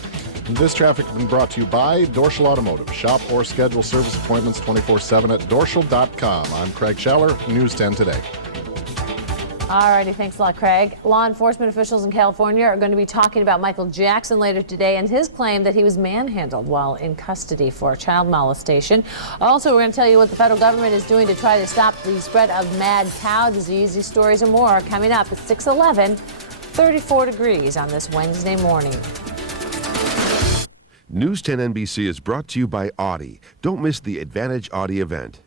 This traffic has been brought to you by Dorschel Automotive. Shop or schedule service appointments 24/7 at dorschel.com. I'm Craig Scheller, News 10 Today. All righty, thanks a lot, Craig. Law enforcement officials in California are going to be talking about Michael Jackson later today and his claim that he was manhandled while in custody for child molestation. Also, we're going to tell you what the federal government is doing to try to stop the spread of mad cow disease. These stories and more are coming up at 6:11, 34 degrees on this Wednesday morning. News 10 NBC is brought to you by Audi. Don't miss the Advantage Audi event.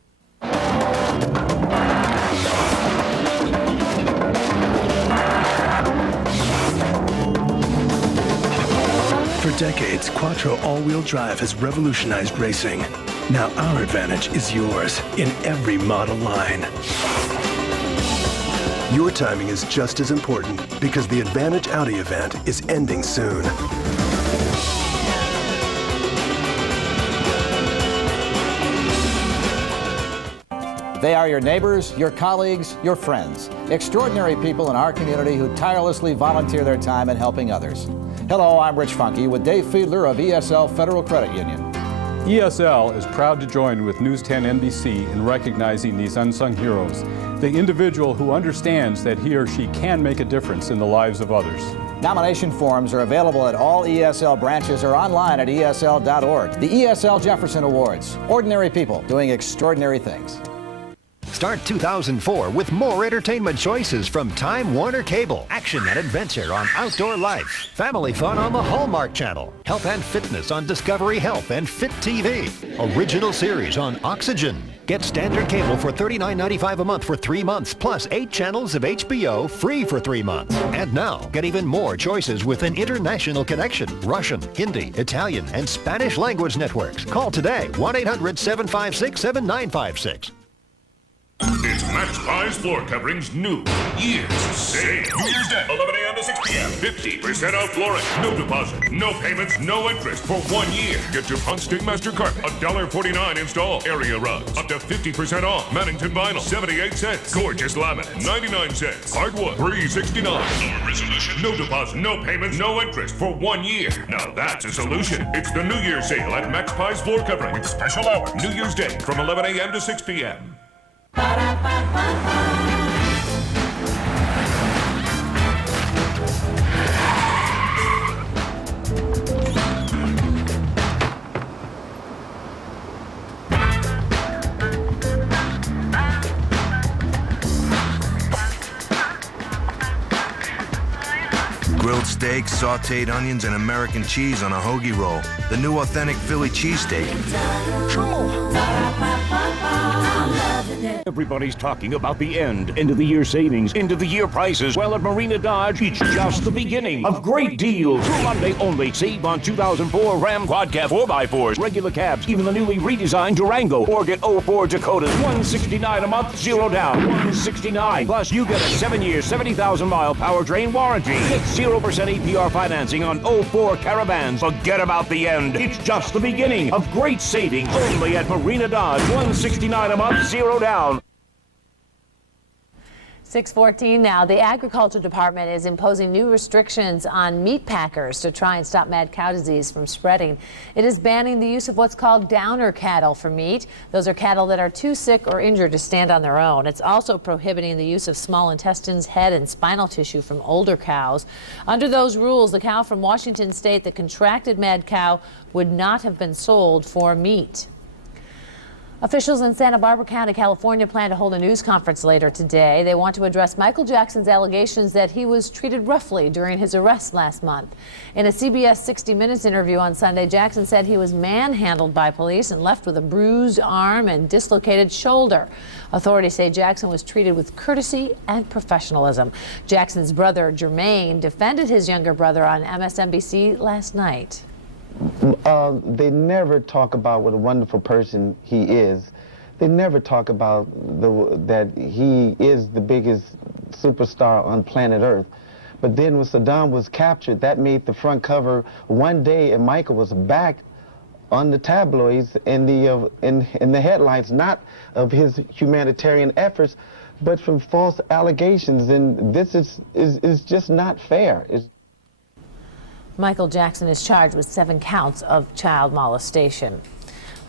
For decades, Quattro all-wheel drive has revolutionized racing. Now our Advantage is yours in every model line. Your timing is just as important because the Advantage Audi event is ending soon. They are your neighbors, your colleagues, your friends. Extraordinary people in our community who tirelessly volunteer their time in helping others. Hello, I'm Rich Funke with Dave Fiedler of ESL Federal Credit Union. ESL is proud to join with News 10 NBC in recognizing these unsung heroes, the individual who understands that he or she can make a difference in the lives of others. Nomination forms are available at all ESL branches or online at ESL.org. The ESL Jefferson Awards. Ordinary people doing extraordinary things. Start 2004 with more entertainment choices from Time Warner Cable. Action and adventure on Outdoor Life. Family fun on the Hallmark Channel. Health and fitness on Discovery Health and Fit TV. Original series on Oxygen. Get standard cable for $39.95 a month for 3 months, plus 8 channels of HBO free for 3 months. And now, get even more choices with an international connection. Russian, Hindi, Italian, and Spanish language networks. Call today, 1-800-756-7956. It's Max Pies Floor Coverings New Year's Sale. New Year's Day, 11 a.m. to 6 p.m. 50% off flooring. No deposit, no payments, no interest for 1 year. Get your Punch Stick Master Carpet, $1.49 install. Area rugs, up to 50% off. Mannington Vinyl, 78 cents. Gorgeous Laminate, 99 cents. Hardwood, $3.69. No resolution, no deposit, no payments, no interest for 1 year. Now that's a solution. It's the New Year's Sale at Max Pies Floor Covering with special hours. New Year's Day from 11 a.m. to 6 p.m. Grilled steak, sautéed onions, and American cheese on a hoagie roll. The new authentic Philly cheesesteak. Everybody's talking about the end of the year savings, end of the year prices. Well, at Marina Dodge, it's just the beginning of great deals. Through Monday only, save on 2004 Ram Quad Cab 4x4s, regular cabs, even the newly redesigned Durango. Or get 04 Dakotas, $169 a month, 0 down, $169. Plus, you get a 7-year, 70,000-mile powertrain warranty. Get 0% APR financing on 04 Caravans. Forget about the end. It's just the beginning of great savings only at Marina Dodge, $169 a month, 0 down. 6:14 now. The Agriculture Department is imposing new restrictions on meat packers to try and stop mad cow disease from spreading. It is banning the use of what's called downer cattle for meat. Those are cattle that are too sick or injured to stand on their own. It's also prohibiting the use of small intestines, head, and spinal tissue from older cows. Under those rules, the cow from Washington State that contracted mad cow would not have been sold for meat. Officials in Santa Barbara County, California plan to hold a news conference later today. They want to address Michael Jackson's allegations that he was treated roughly during his arrest last month. In a CBS 60 Minutes interview on Sunday, Jackson said he was manhandled by police and left with a bruised arm and dislocated shoulder. Authorities say Jackson was treated with courtesy and professionalism. Jackson's brother, Jermaine, defended his younger brother on MSNBC last night. They never talk about what a wonderful person he is. They never talk about that he is the biggest superstar on planet Earth. But then when Saddam was captured, that made the front cover one day, and Michael was back on the tabloids in the headlines, not of his humanitarian efforts, but from false allegations. And this is just not fair. Michael Jackson is charged with 7 counts of child molestation.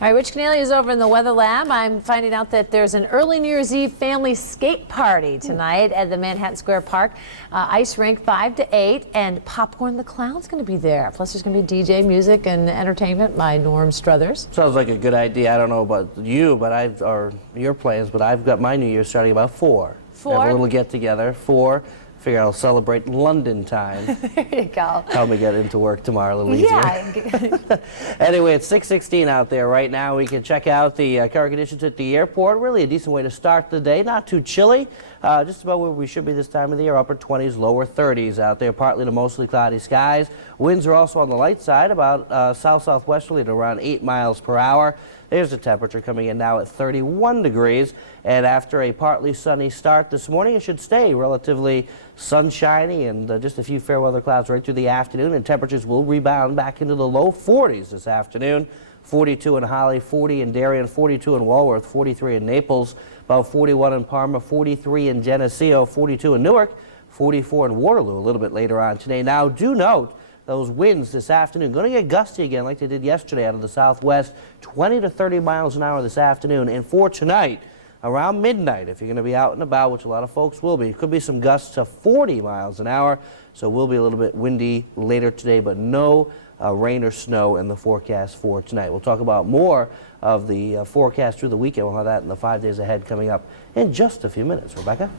All right, Rich Keneally is over in the Weather Lab. I'm finding out that there's an early New Year's Eve family skate party tonight at the Manhattan Square Park. Ice rink 5 to 8, and Popcorn the Clown's going to be there. Plus, there's going to be DJ music and entertainment by Norm Struthers. Sounds like a good idea. I don't know about you, but or your plans, but I've got my New Year starting about 4. 4? Have a little get together. 4. Figure I'll celebrate London time. There you go. Help me get into work tomorrow a little easier. Yeah. Anyway, it's 6:16 out there right now. We can check out the current conditions at the airport. Really a decent way to start the day. Not too chilly. Just about where we should be this time of the year. Upper 20s, lower 30s out there. Partly to mostly cloudy skies. Winds are also on the light side, about south-southwesterly at around 8 miles per hour. There's the temperature coming in now at 31 degrees. And after a partly sunny start this morning, it should stay relatively sunshiny and just a few fair weather clouds right through the afternoon. And temperatures will rebound back into the low 40s this afternoon. 42 in Holly, 40 in Darien, 42 in Walworth, 43 in Naples, about 41 in Parma, 43 in Geneseo, 42 in Newark, 44 in Waterloo a little bit later on today. Now, do note those winds this afternoon going to get gusty again like they did yesterday out of the southwest, 20 to 30 miles an hour this afternoon. And for tonight, around midnight, if you're going to be out and about, which a lot of folks will be, could be some gusts to 40 miles an hour. So it will be a little bit windy later today, but no rain or snow in the forecast for tonight. We'll talk about more of the forecast through the weekend. We'll have that in the 5 days ahead coming up in just a few minutes. Rebecca?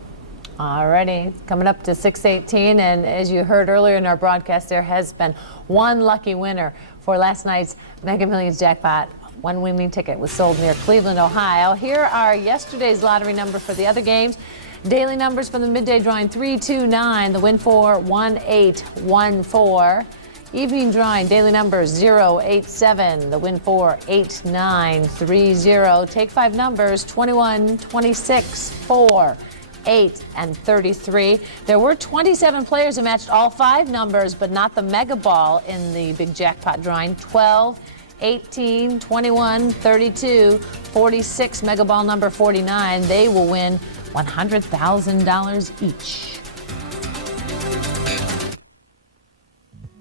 Alrighty, coming up to 6:18, and as you heard earlier in our broadcast, there has been one lucky winner for last night's Mega Millions jackpot. One winning ticket was sold near Cleveland, Ohio. Here are yesterday's lottery numbers for the other games. Daily numbers from the midday drawing: 329, the win for 1814. Evening drawing, daily numbers: 087, the win for 8930. Take 5 numbers: 21, 26, 4, 8, and 33. There were 27 players who matched all 5 numbers, but not the mega ball in the big jackpot drawing. 12, 18, 21, 32, 46, mega ball number 49. They will win $100,000 each.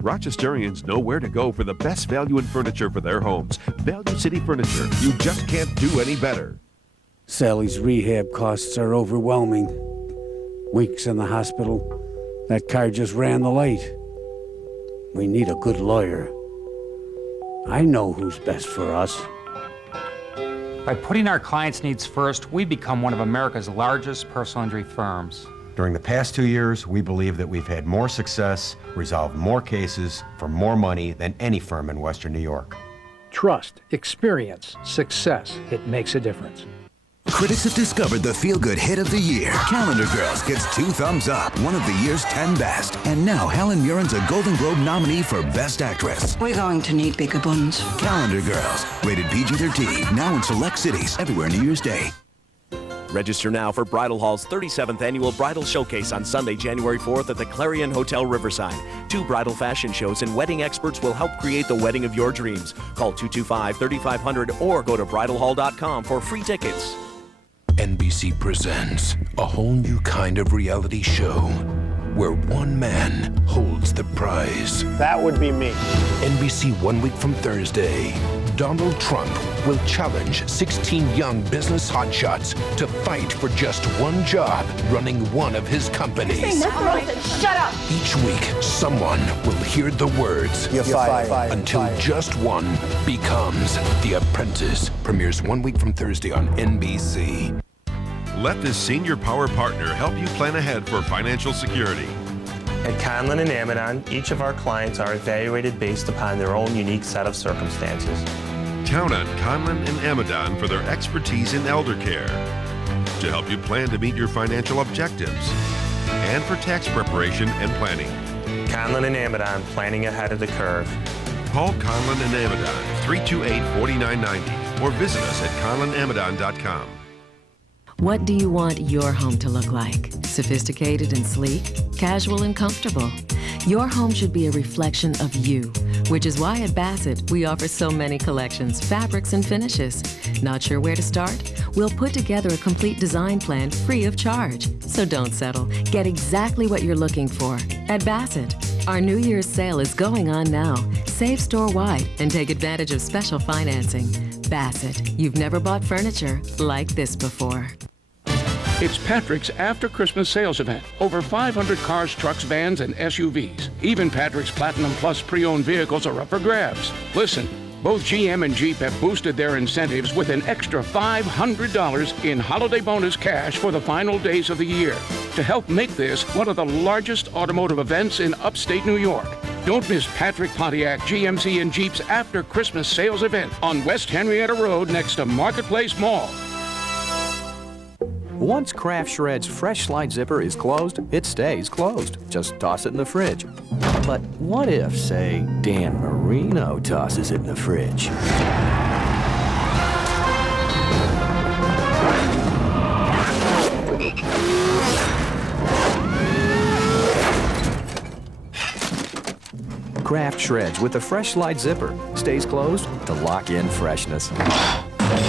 Rochesterians know where to go for the best value in furniture for their homes. Value City Furniture. You just can't do any better. Sally's rehab costs are overwhelming. Weeks in the hospital. That car just ran the light. We need a good lawyer. I know who's best for us. By putting our clients' needs first, we become one of America's largest personal injury firms. During the past 2 years, we believe that we've had more success, resolved more cases for more money than any firm in Western New York. Trust, experience, success. It makes a difference. Critics have discovered the feel-good hit of the year. Calendar Girls gets 2 thumbs up, one of the year's 10 best. And now Helen Mirren's a Golden Globe nominee for Best Actress. We're going to need bigger buns. Calendar Girls, rated PG-13, now in select cities everywhere New Year's Day. Register now for Bridal Hall's 37th Annual Bridal Showcase on Sunday, January 4th at the Clarion Hotel Riverside. 2 bridal fashion shows and wedding experts will help create the wedding of your dreams. Call 225-3500 or go to bridalhall.com for free tickets. NBC presents a whole new kind of reality show where one man holds the prize. That would be me. NBC 1 week from Thursday. Donald Trump will challenge 16 young business hotshots to fight for just one job running one of his companies. Shut up! Each week, someone will hear the words, You're fired. until just one becomes The Apprentice. Premieres 1 week from Thursday on NBC. Let this senior power partner help you plan ahead for financial security. At Conlin and Amidon, each of our clients are evaluated based upon their own unique set of circumstances. Count on Conlin and Amidon for their expertise in elder care, to help you plan to meet your financial objectives, and for tax preparation and planning. Conlin and Amidon, planning ahead of the curve. Call Conlin and Amidon, 328-4990, or visit us at conlinamidon.com. What do you want your home to look like? Sophisticated and sleek? Casual and comfortable? Your home should be a reflection of you, which is why at Bassett we offer so many collections, fabrics, and finishes. Not sure where to start? We'll put together a complete design plan free of charge. So don't settle. Get exactly what you're looking for at Bassett. Our New Year's sale is going on now. Save store-wide and take advantage of special financing. Bassett, you've never bought furniture like this before. It's Patrick's After Christmas Sales Event. Over 500 cars, trucks, vans, and SUVs. Even Patrick's Platinum Plus pre-owned vehicles are up for grabs. Listen, both GM and Jeep have boosted their incentives with an extra $500 in holiday bonus cash for the final days of the year to help make this one of the largest automotive events in upstate New York. Don't miss Patrick Pontiac, GMC, and Jeep's After Christmas Sales Event on West Henrietta Road next to Marketplace Mall. Once Kraft Shred's Fresh Slide Zipper is closed, it stays closed. Just toss it in the fridge. But what if, say, Dan Marino tosses it in the fridge? Kraft Shreds with the Fresh Slide Zipper stays closed to lock in freshness.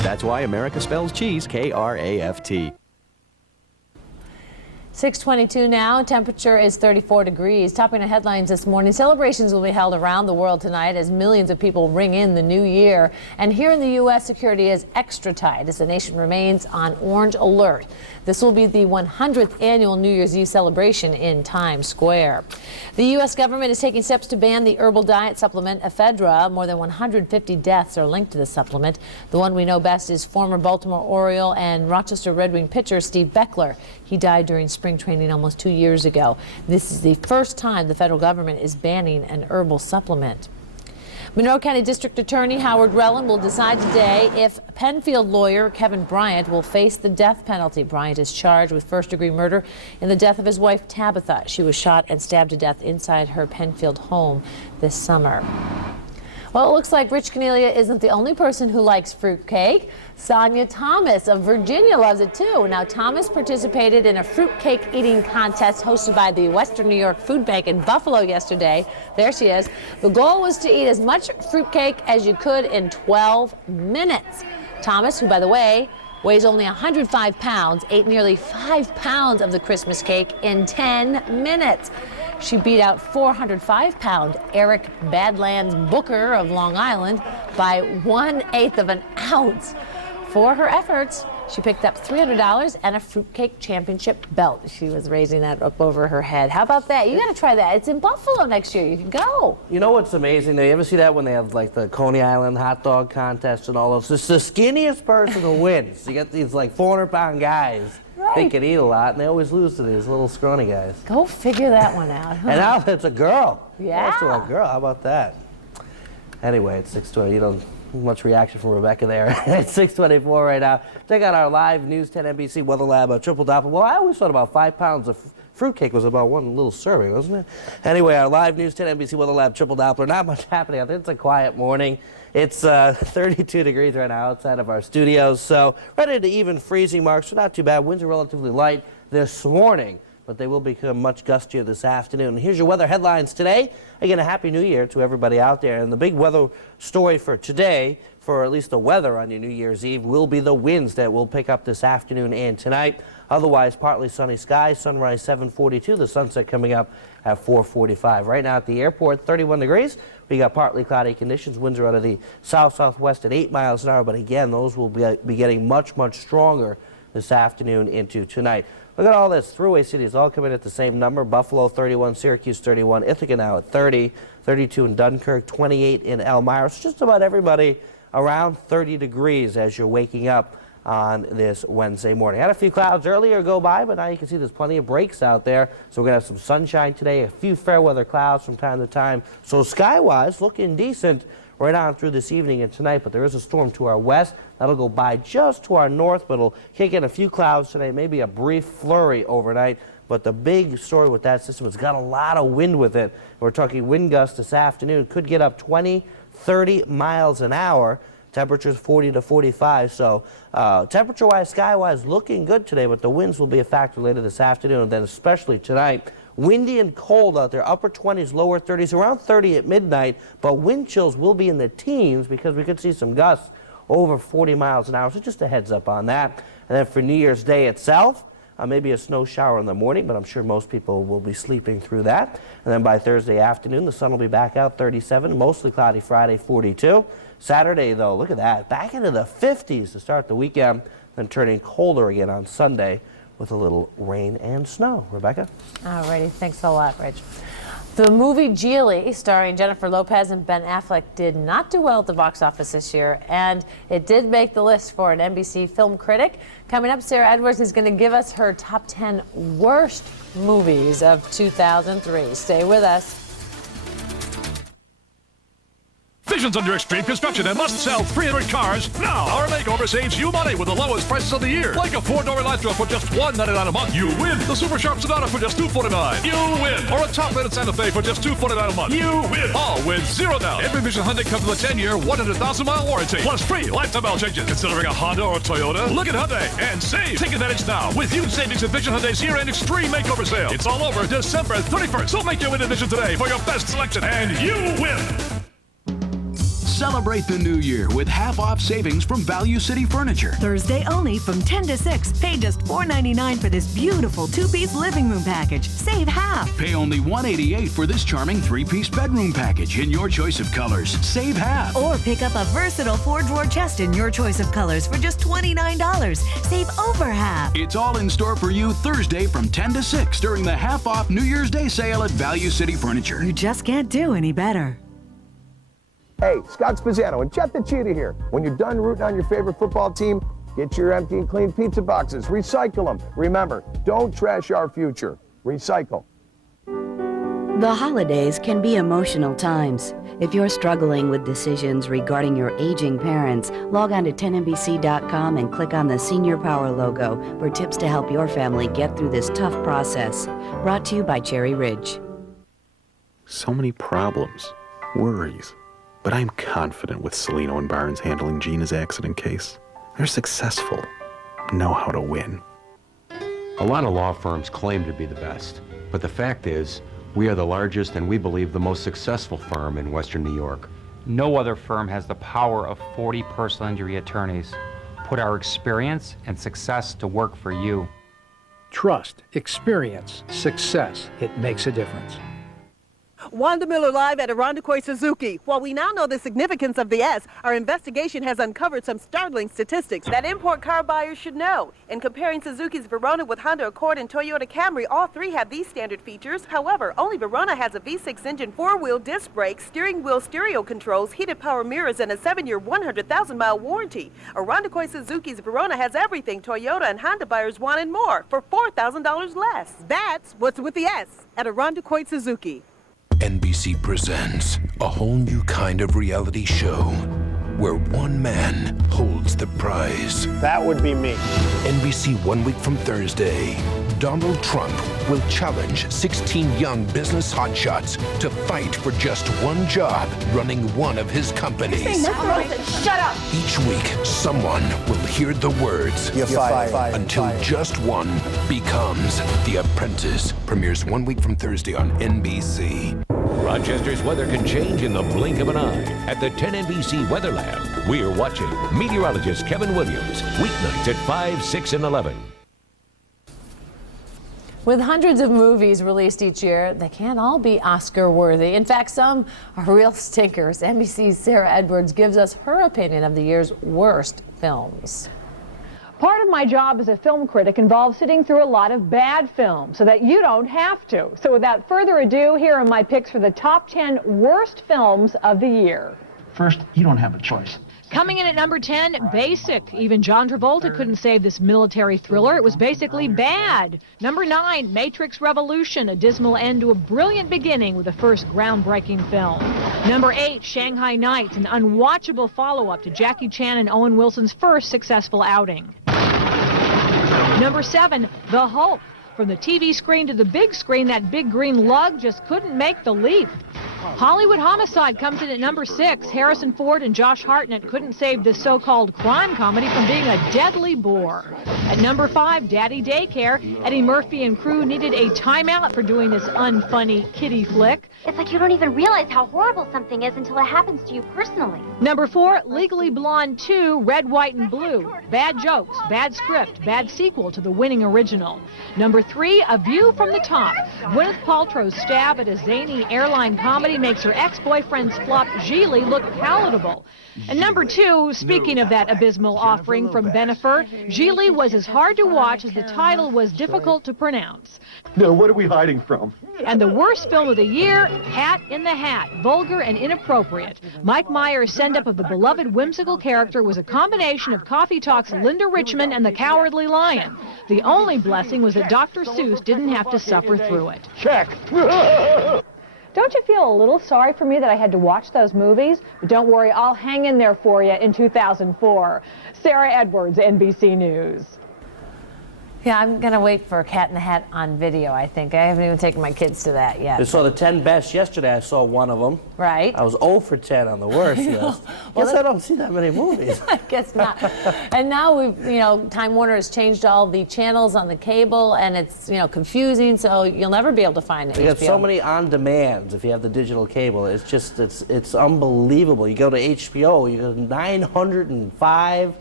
That's why America spells cheese K-R-A-F-T. 6:22 now. Temperature is 34 degrees. Topping the headlines this morning, celebrations will be held around the world tonight as millions of people ring in the new year. And here in the U.S., security is extra tight as the nation remains on orange alert. This will be the 100th annual New Year's Eve celebration in Times Square. The U.S. government is taking steps to ban the herbal diet supplement ephedra. More than 150 deaths are linked to the supplement. The one we know best is former Baltimore Oriole and Rochester Red Wing pitcher Steve Beckler. He died during spring training almost 2 years ago. This is the first time the federal government is banning an herbal supplement. Monroe County District Attorney Howard Rellin will decide today if Penfield lawyer Kevin Bryant will face the death penalty. Bryant is charged with first-degree murder in the death of his wife Tabitha. She was shot and stabbed to death inside her Penfield home this summer. Well, it looks like Rich Cornelia isn't the only person who likes fruitcake. Sonia Thomas of Virginia loves it too. Now, Thomas participated in a fruitcake eating contest hosted by the Western New York Food Bank in Buffalo yesterday. There she is. The goal was to eat as much fruitcake as you could in 12 minutes. Thomas, who, by the way, weighs only 105 pounds, ate nearly 5 pounds of the Christmas cake in 10 minutes. She beat out 405-pound Eric Badlands Booker of Long Island by 1/8 of an ounce. For her efforts, she picked up $300 and a fruitcake championship belt. She was raising that up over her head. How about that? You got to try that. It's in Buffalo next year. You can go. You know what's amazing, though? You ever see that when they have like the Coney Island hot dog contest and all those? It's the skinniest person who wins. You get these like 400-pound guys. Right. They can eat a lot, and they always lose to these little scrawny guys. Go figure that one out. Huh? And now it's a girl. Yeah. It's a girl. How about that? Anyway, it's 6:20. You don't much reaction from Rebecca there. It's 6:24 right now. Check out our live News 10 NBC Weather Lab triple doppler. Well, I always thought about 5 pounds of fruitcake was about one little serving, wasn't it? Anyway, our live News 10 NBC Weather Lab triple doppler. Not much happening out there. It's a quiet morning. It's 32 degrees right now outside of our studios, so right into even freezing marks, so not too bad. Winds are relatively light this morning, but they will become much gustier this afternoon. Here's your weather headlines today. Again, a Happy New Year to everybody out there. And the big weather story for today, for at least the weather on your New Year's Eve, will be the winds that will pick up this afternoon and tonight. Otherwise, partly sunny skies, sunrise 7:42, the sunset coming up at 4:45. Right now at the airport, 31 degrees. We got partly cloudy conditions. Winds are out of the south-southwest at 8 miles an hour. But again, those will be getting much, much stronger this afternoon into tonight. Look at all this. Thruway cities all coming at the same number. Buffalo 31, Syracuse 31, Ithaca now at 30, 32 in Dunkirk, 28 in Elmira. So just about everybody around 30 degrees as you're waking up on this Wednesday morning. Had a few clouds earlier go by, but now you can see there's plenty of breaks out there. So we're going to have some sunshine today, a few fair weather clouds from time to time. So sky-wise, looking decent right on through this evening and tonight, but there is a storm to our west. That'll go by just to our north, but it'll kick in a few clouds tonight, maybe a brief flurry overnight. But the big story with that system, it's got a lot of wind with it. We're talking wind gusts this afternoon. Could get up 20, 30 miles an hour. Temperatures 40 to 45, so temperature-wise, sky-wise, looking good today, but the winds will be a factor later this afternoon, and then especially tonight. Windy and cold out there, upper 20s, lower 30s, around 30 at midnight, but wind chills will be in the teens because we could see some gusts over 40 miles an hour, so just a heads up on that. And then for New Year's Day itself, maybe a snow shower in the morning, but I'm sure most people will be sleeping through that. And then by Thursday afternoon, the sun will be back out, 37, mostly cloudy Friday, 42. Saturday, though, look at that, back into the 50s to start the weekend, then turning colder again on Sunday with a little rain and snow. Rebecca? All righty, thanks a lot, Rich. The movie Geely, starring Jennifer Lopez and Ben Affleck, did not do well at the box office this year, and it did make the list for an NBC film critic. Coming up, Sarah Edwards is going to give us her top 10 worst movies of 2003. Stay with us. Vision's under extreme construction and must sell 300 cars now. Our makeover saves you money with the lowest prices of the year. Like a 4-door Elantra for just $199 a month. You win. The Super Sharp Sonata for just $249. You win. Or a top-rated Santa Fe for just $249 a month. You win. All with $0 down. Every Vision Hyundai comes with a 10-year, 100,000-mile warranty. Plus free lifetime oil changes. Considering a Honda or Toyota? Look at Hyundai and save. Take advantage now with huge savings at Vision Hyundai's year-end extreme makeover sale. It's all over December 31st. So make your way to Vision today for your best selection and you win. Celebrate the new year with half-off savings from Value City Furniture. Thursday only from 10 to 6. Pay just $4.99 for this beautiful 2-piece living room package. Save half. Pay only $188 for this charming 3-piece bedroom package in your choice of colors. Save half. Or pick up a versatile 4-drawer chest in your choice of colors for just $29. Save over half. It's all in store for you Thursday from 10 to 6 during the half-off New Year's Day sale at Value City Furniture. You just can't do any better. Hey, Scott Spaziano and Jet the Cheetah here. When you're done rooting on your favorite football team, get your empty and clean pizza boxes. Recycle them. Remember, don't trash our future. Recycle. The holidays can be emotional times. If you're struggling with decisions regarding your aging parents, log on to 10NBC.com and click on the Senior Power logo for tips to help your family get through this tough process. Brought to you by Cherry Ridge. So many problems, worries. But I'm confident with Celino and Barnes handling Gina's accident case. They're successful, know how to win. A lot of law firms claim to be the best, but the fact is, we are the largest and we believe the most successful firm in Western New York. No other firm has the power of 40 personal injury attorneys. Put our experience and success to work for you. Trust, experience, success. It makes a difference. Wanda Miller live at Irondequoit Suzuki. While we now know the significance of the S, our investigation has uncovered some startling statistics that import car buyers should know. In comparing Suzuki's Verona with Honda Accord and Toyota Camry, all three have these standard features. However, only Verona has a V6 engine, 4-wheel disc brakes, steering wheel stereo controls, heated power mirrors, and a 7-year, 100,000-mile warranty. Irondequoit Suzuki's Verona has everything Toyota and Honda buyers want and more for $4,000 less. That's what's with the S at Irondequoit Suzuki. NBC presents a whole new kind of reality show where one man holds the prize. That would be me. NBC 1 week from Thursday. Donald Trump will challenge 16 young business hotshots to fight for just one job running one of his companies. Shut up! Each week, someone will hear the words You're fired. until just one becomes The Apprentice. Premieres 1 week from Thursday on NBC. Rochester's weather can change in the blink of an eye. At the 10NBC Weather Lab, we're watching meteorologist Kevin Williams, weeknights at 5, 6, and 11. With hundreds of movies released each year, they can't all be Oscar-worthy. In fact, some are real stinkers. NBC's Sarah Edwards gives us her opinion of the year's worst films. Part of my job as a film critic involves sitting through a lot of bad films so that you don't have to. So without further ado, here are my picks for the top 10 worst films of the year. First, you don't have a choice. Coming in at number 10, Basic. Even John Travolta couldn't save this military thriller. It was basically bad. Number 9, Matrix Revolution. A dismal end to a brilliant beginning with the first groundbreaking film. Number 8, Shanghai Nights. An unwatchable follow-up to Jackie Chan and Owen Wilson's first successful outing. Number 7, The Hulk. From the TV screen to the big screen, that big green lug just couldn't make the leap. Hollywood Homicide comes in at number 6. Harrison Ford and Josh Hartnett couldn't save this so-called crime comedy from being a deadly bore. At number 5, Daddy Daycare. Eddie Murphy and crew needed a timeout for doing this unfunny kiddie flick. It's like you don't even realize how horrible something is until it happens to you personally. Number 4, Legally Blonde 2, Red, White, and Blue. Bad jokes, bad script, bad sequel to the winning original. Number 3, A View from the Top. Gwyneth Paltrow's stab at a zany airline comedy makes her ex-boyfriend's flop Gigli look palatable. And number 2, speaking of that abysmal offering from Bennifer, Gigli was as hard to watch as the title was difficult to pronounce. No, what are we hiding from? And the worst film of the year, Hat in the Hat, vulgar and inappropriate. Mike Myers' send-up of the beloved whimsical character was a combination of Coffee Talk's Linda Richman and the Cowardly Lion. The only blessing was that Dr. Seuss didn't have to suffer through it. Check. Don't you feel a little sorry for me that I had to watch those movies? But don't worry, I'll hang in there for you in 2004. Sarah Edwards, NBC News. Yeah, I'm going to wait for Cat in the Hat on video, I think. I haven't even taken my kids to that yet. I saw the 10 best yesterday. I saw one of them. Right. I was 0 for 10 on the worst list. Guess I don't see that many movies. I guess not. And now Time Warner has changed all the channels on the cable, and it's, confusing, so you'll never be able to find it. You got so many on-demands if you have the digital cable. It's just, it's unbelievable. You go to HBO, you go to 905.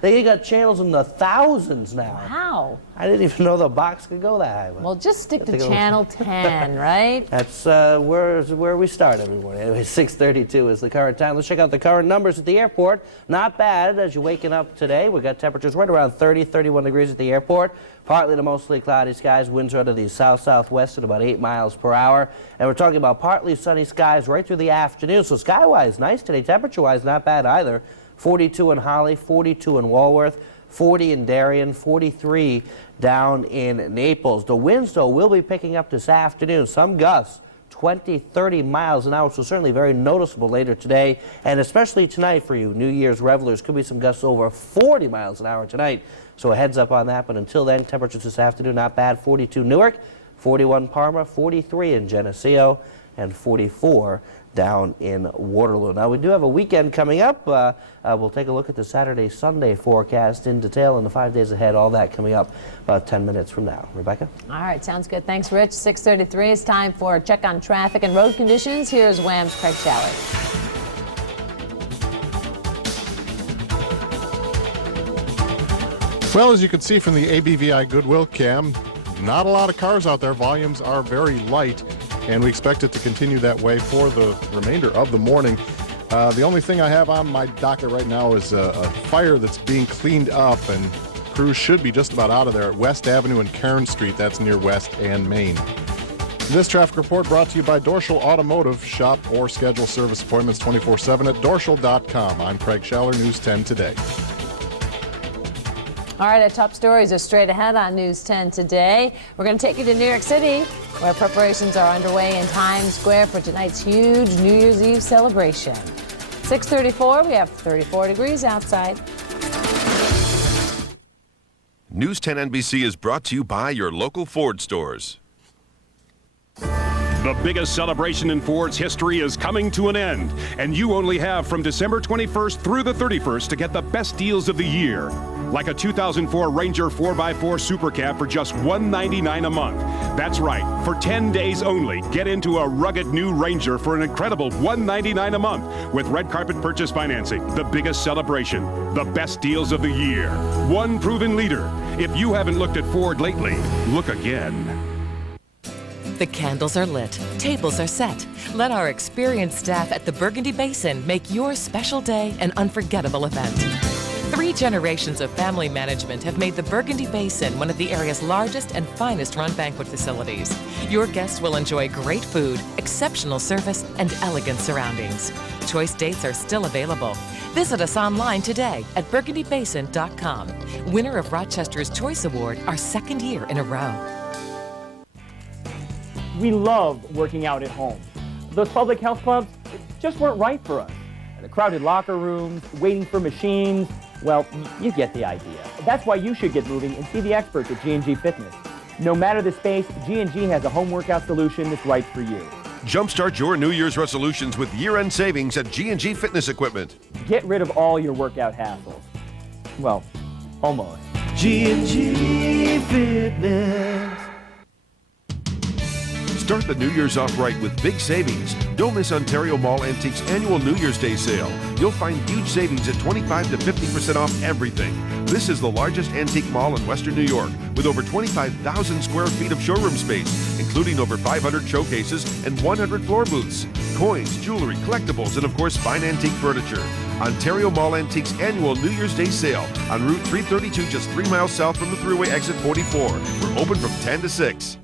They got channels in the thousands now. Wow. I didn't even know the box could go that high. Well, just stick to channel 10, right? That's where we start every morning. Anyway, 6:32 is the current time. Let's check out the current numbers at the airport. Not bad as you're waking up today. We've got temperatures right around 30, 31 degrees at the airport. Partly to mostly cloudy skies. Winds are out of the south-southwest at about 8 miles per hour. And we're talking about partly sunny skies right through the afternoon. So sky-wise, nice today. Temperature-wise, not bad either. 42 in Holly, 42 in Walworth, 40 in Darien, 43 down in Naples. The winds, though, will be picking up this afternoon. Some gusts, 20, 30 miles an hour, so certainly very noticeable later today, and especially tonight for you New Year's revelers. Could be some gusts over 40 miles an hour tonight, so a heads up on that. But until then, temperatures this afternoon, not bad. 42 Newark, 41 Parma, 43 in Geneseo, and 44 down in Waterloo. Now, we do have a weekend coming up. We'll take a look at the Saturday-Sunday forecast in detail and the 5 days ahead, all that coming up about 10 minutes from now. Rebecca? All right, sounds good. Thanks, Rich. 6:33 is time for a check on traffic and road conditions. Here's Wham's Craig Shalley. Well, as you can see from the ABVI Goodwill cam, not a lot of cars out there. Volumes are very light, and we expect it to continue that way for the remainder of the morning. The only thing I have on my docket right now is a fire that's being cleaned up, and crews should be just about out of there at West Avenue and Cairn Street. That's near West and Main. This traffic report brought to you by Dorschel Automotive. Shop or schedule service appointments 24/7 at dorschel.com. I'm Craig Schaller, News 10 Today. All right, our top stories are straight ahead on News 10 Today. We're going to take you to New York City, where preparations are underway in Times Square for tonight's huge New Year's Eve celebration. 6:34, we have 34 degrees outside. News 10 NBC is brought to you by your local Ford stores. The biggest celebration in Ford's history is coming to an end, and you only have from December 21st through the 31st to get the best deals of the year. Like a 2004 Ranger 4x4 Super Cab for just $199 a month. That's right, for 10 days only, get into a rugged new Ranger for an incredible $199 a month with red carpet purchase financing. The biggest celebration, the best deals of the year. One proven leader. If you haven't looked at Ford lately, look again. The candles are lit, tables are set. Let our experienced staff at the Burgundy Basin make your special day an unforgettable event. 3 generations of family management have made the Burgundy Basin one of the area's largest and finest run banquet facilities. Your guests will enjoy great food, exceptional service, and elegant surroundings. Choice dates are still available. Visit us online today at burgundybasin.com. Winner of Rochester's Choice Award, our 2nd year in a row. We love working out at home. Those public health clubs just weren't right for us. The crowded locker rooms, waiting for machines, well, you get the idea. That's why you should get moving and see the experts at G&G Fitness. No matter the space, G&G has a home workout solution that's right for you. Jumpstart your New Year's resolutions with year-end savings at G&G Fitness Equipment. Get rid of all your workout hassles. Well, almost. G&G Fitness. Start the New Year's off right with big savings. Don't miss Ontario Mall Antiques annual New Year's Day sale. You'll find huge savings at 25 to 50% off everything. This is the largest antique mall in Western New York with over 25,000 square feet of showroom space, including over 500 showcases and 100 floor booths. Coins, jewelry, collectibles, and of course fine antique furniture. Ontario Mall Antiques annual New Year's Day sale on Route 332, just 3 miles south from the Thruway exit 44. We're open from 10 to 6.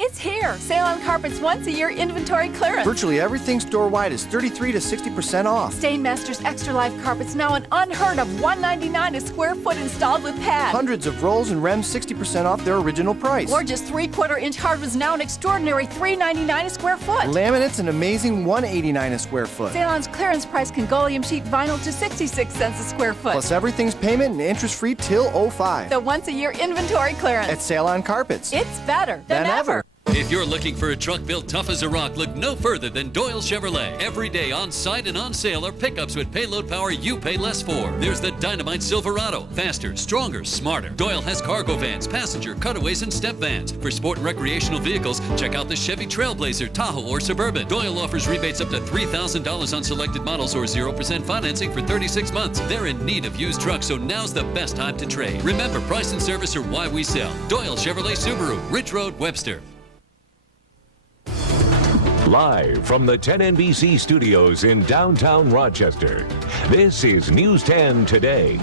It's here. Sale on Carpet's once-a-year inventory clearance. Virtually everything store-wide is 33 to 60% off. Stainmaster's Extra Life carpets now an unheard of $199 a square foot installed with pad. Hundreds of rolls and rems 60% off their original price. Gorgeous 3/4-inch hardwoods now an extraordinary $399 a square foot. Laminates an amazing $189 a square foot. Salon's clearance price Congolium sheet vinyl to 66 cents a square foot. Plus everything's payment and interest-free till 05. The once-a-year inventory clearance. At Sale on Carpets. It's better than ever. If you're looking for a truck built tough as a rock, look no further than Doyle Chevrolet. Every day on site and on sale are pickups with payload power you pay less for. There's the Dynamite Silverado. Faster, stronger, smarter. Doyle has cargo vans, passenger, cutaways, and step vans. For sport and recreational vehicles, check out the Chevy Trailblazer, Tahoe, or Suburban. Doyle offers rebates up to $3,000 on selected models or 0% financing for 36 months. They're in need of used trucks, so now's the best time to trade. Remember, price and service are why we sell. Doyle Chevrolet Subaru, Ridge Road, Webster. Live from the 10NBC studios in downtown Rochester, this is News 10 Today.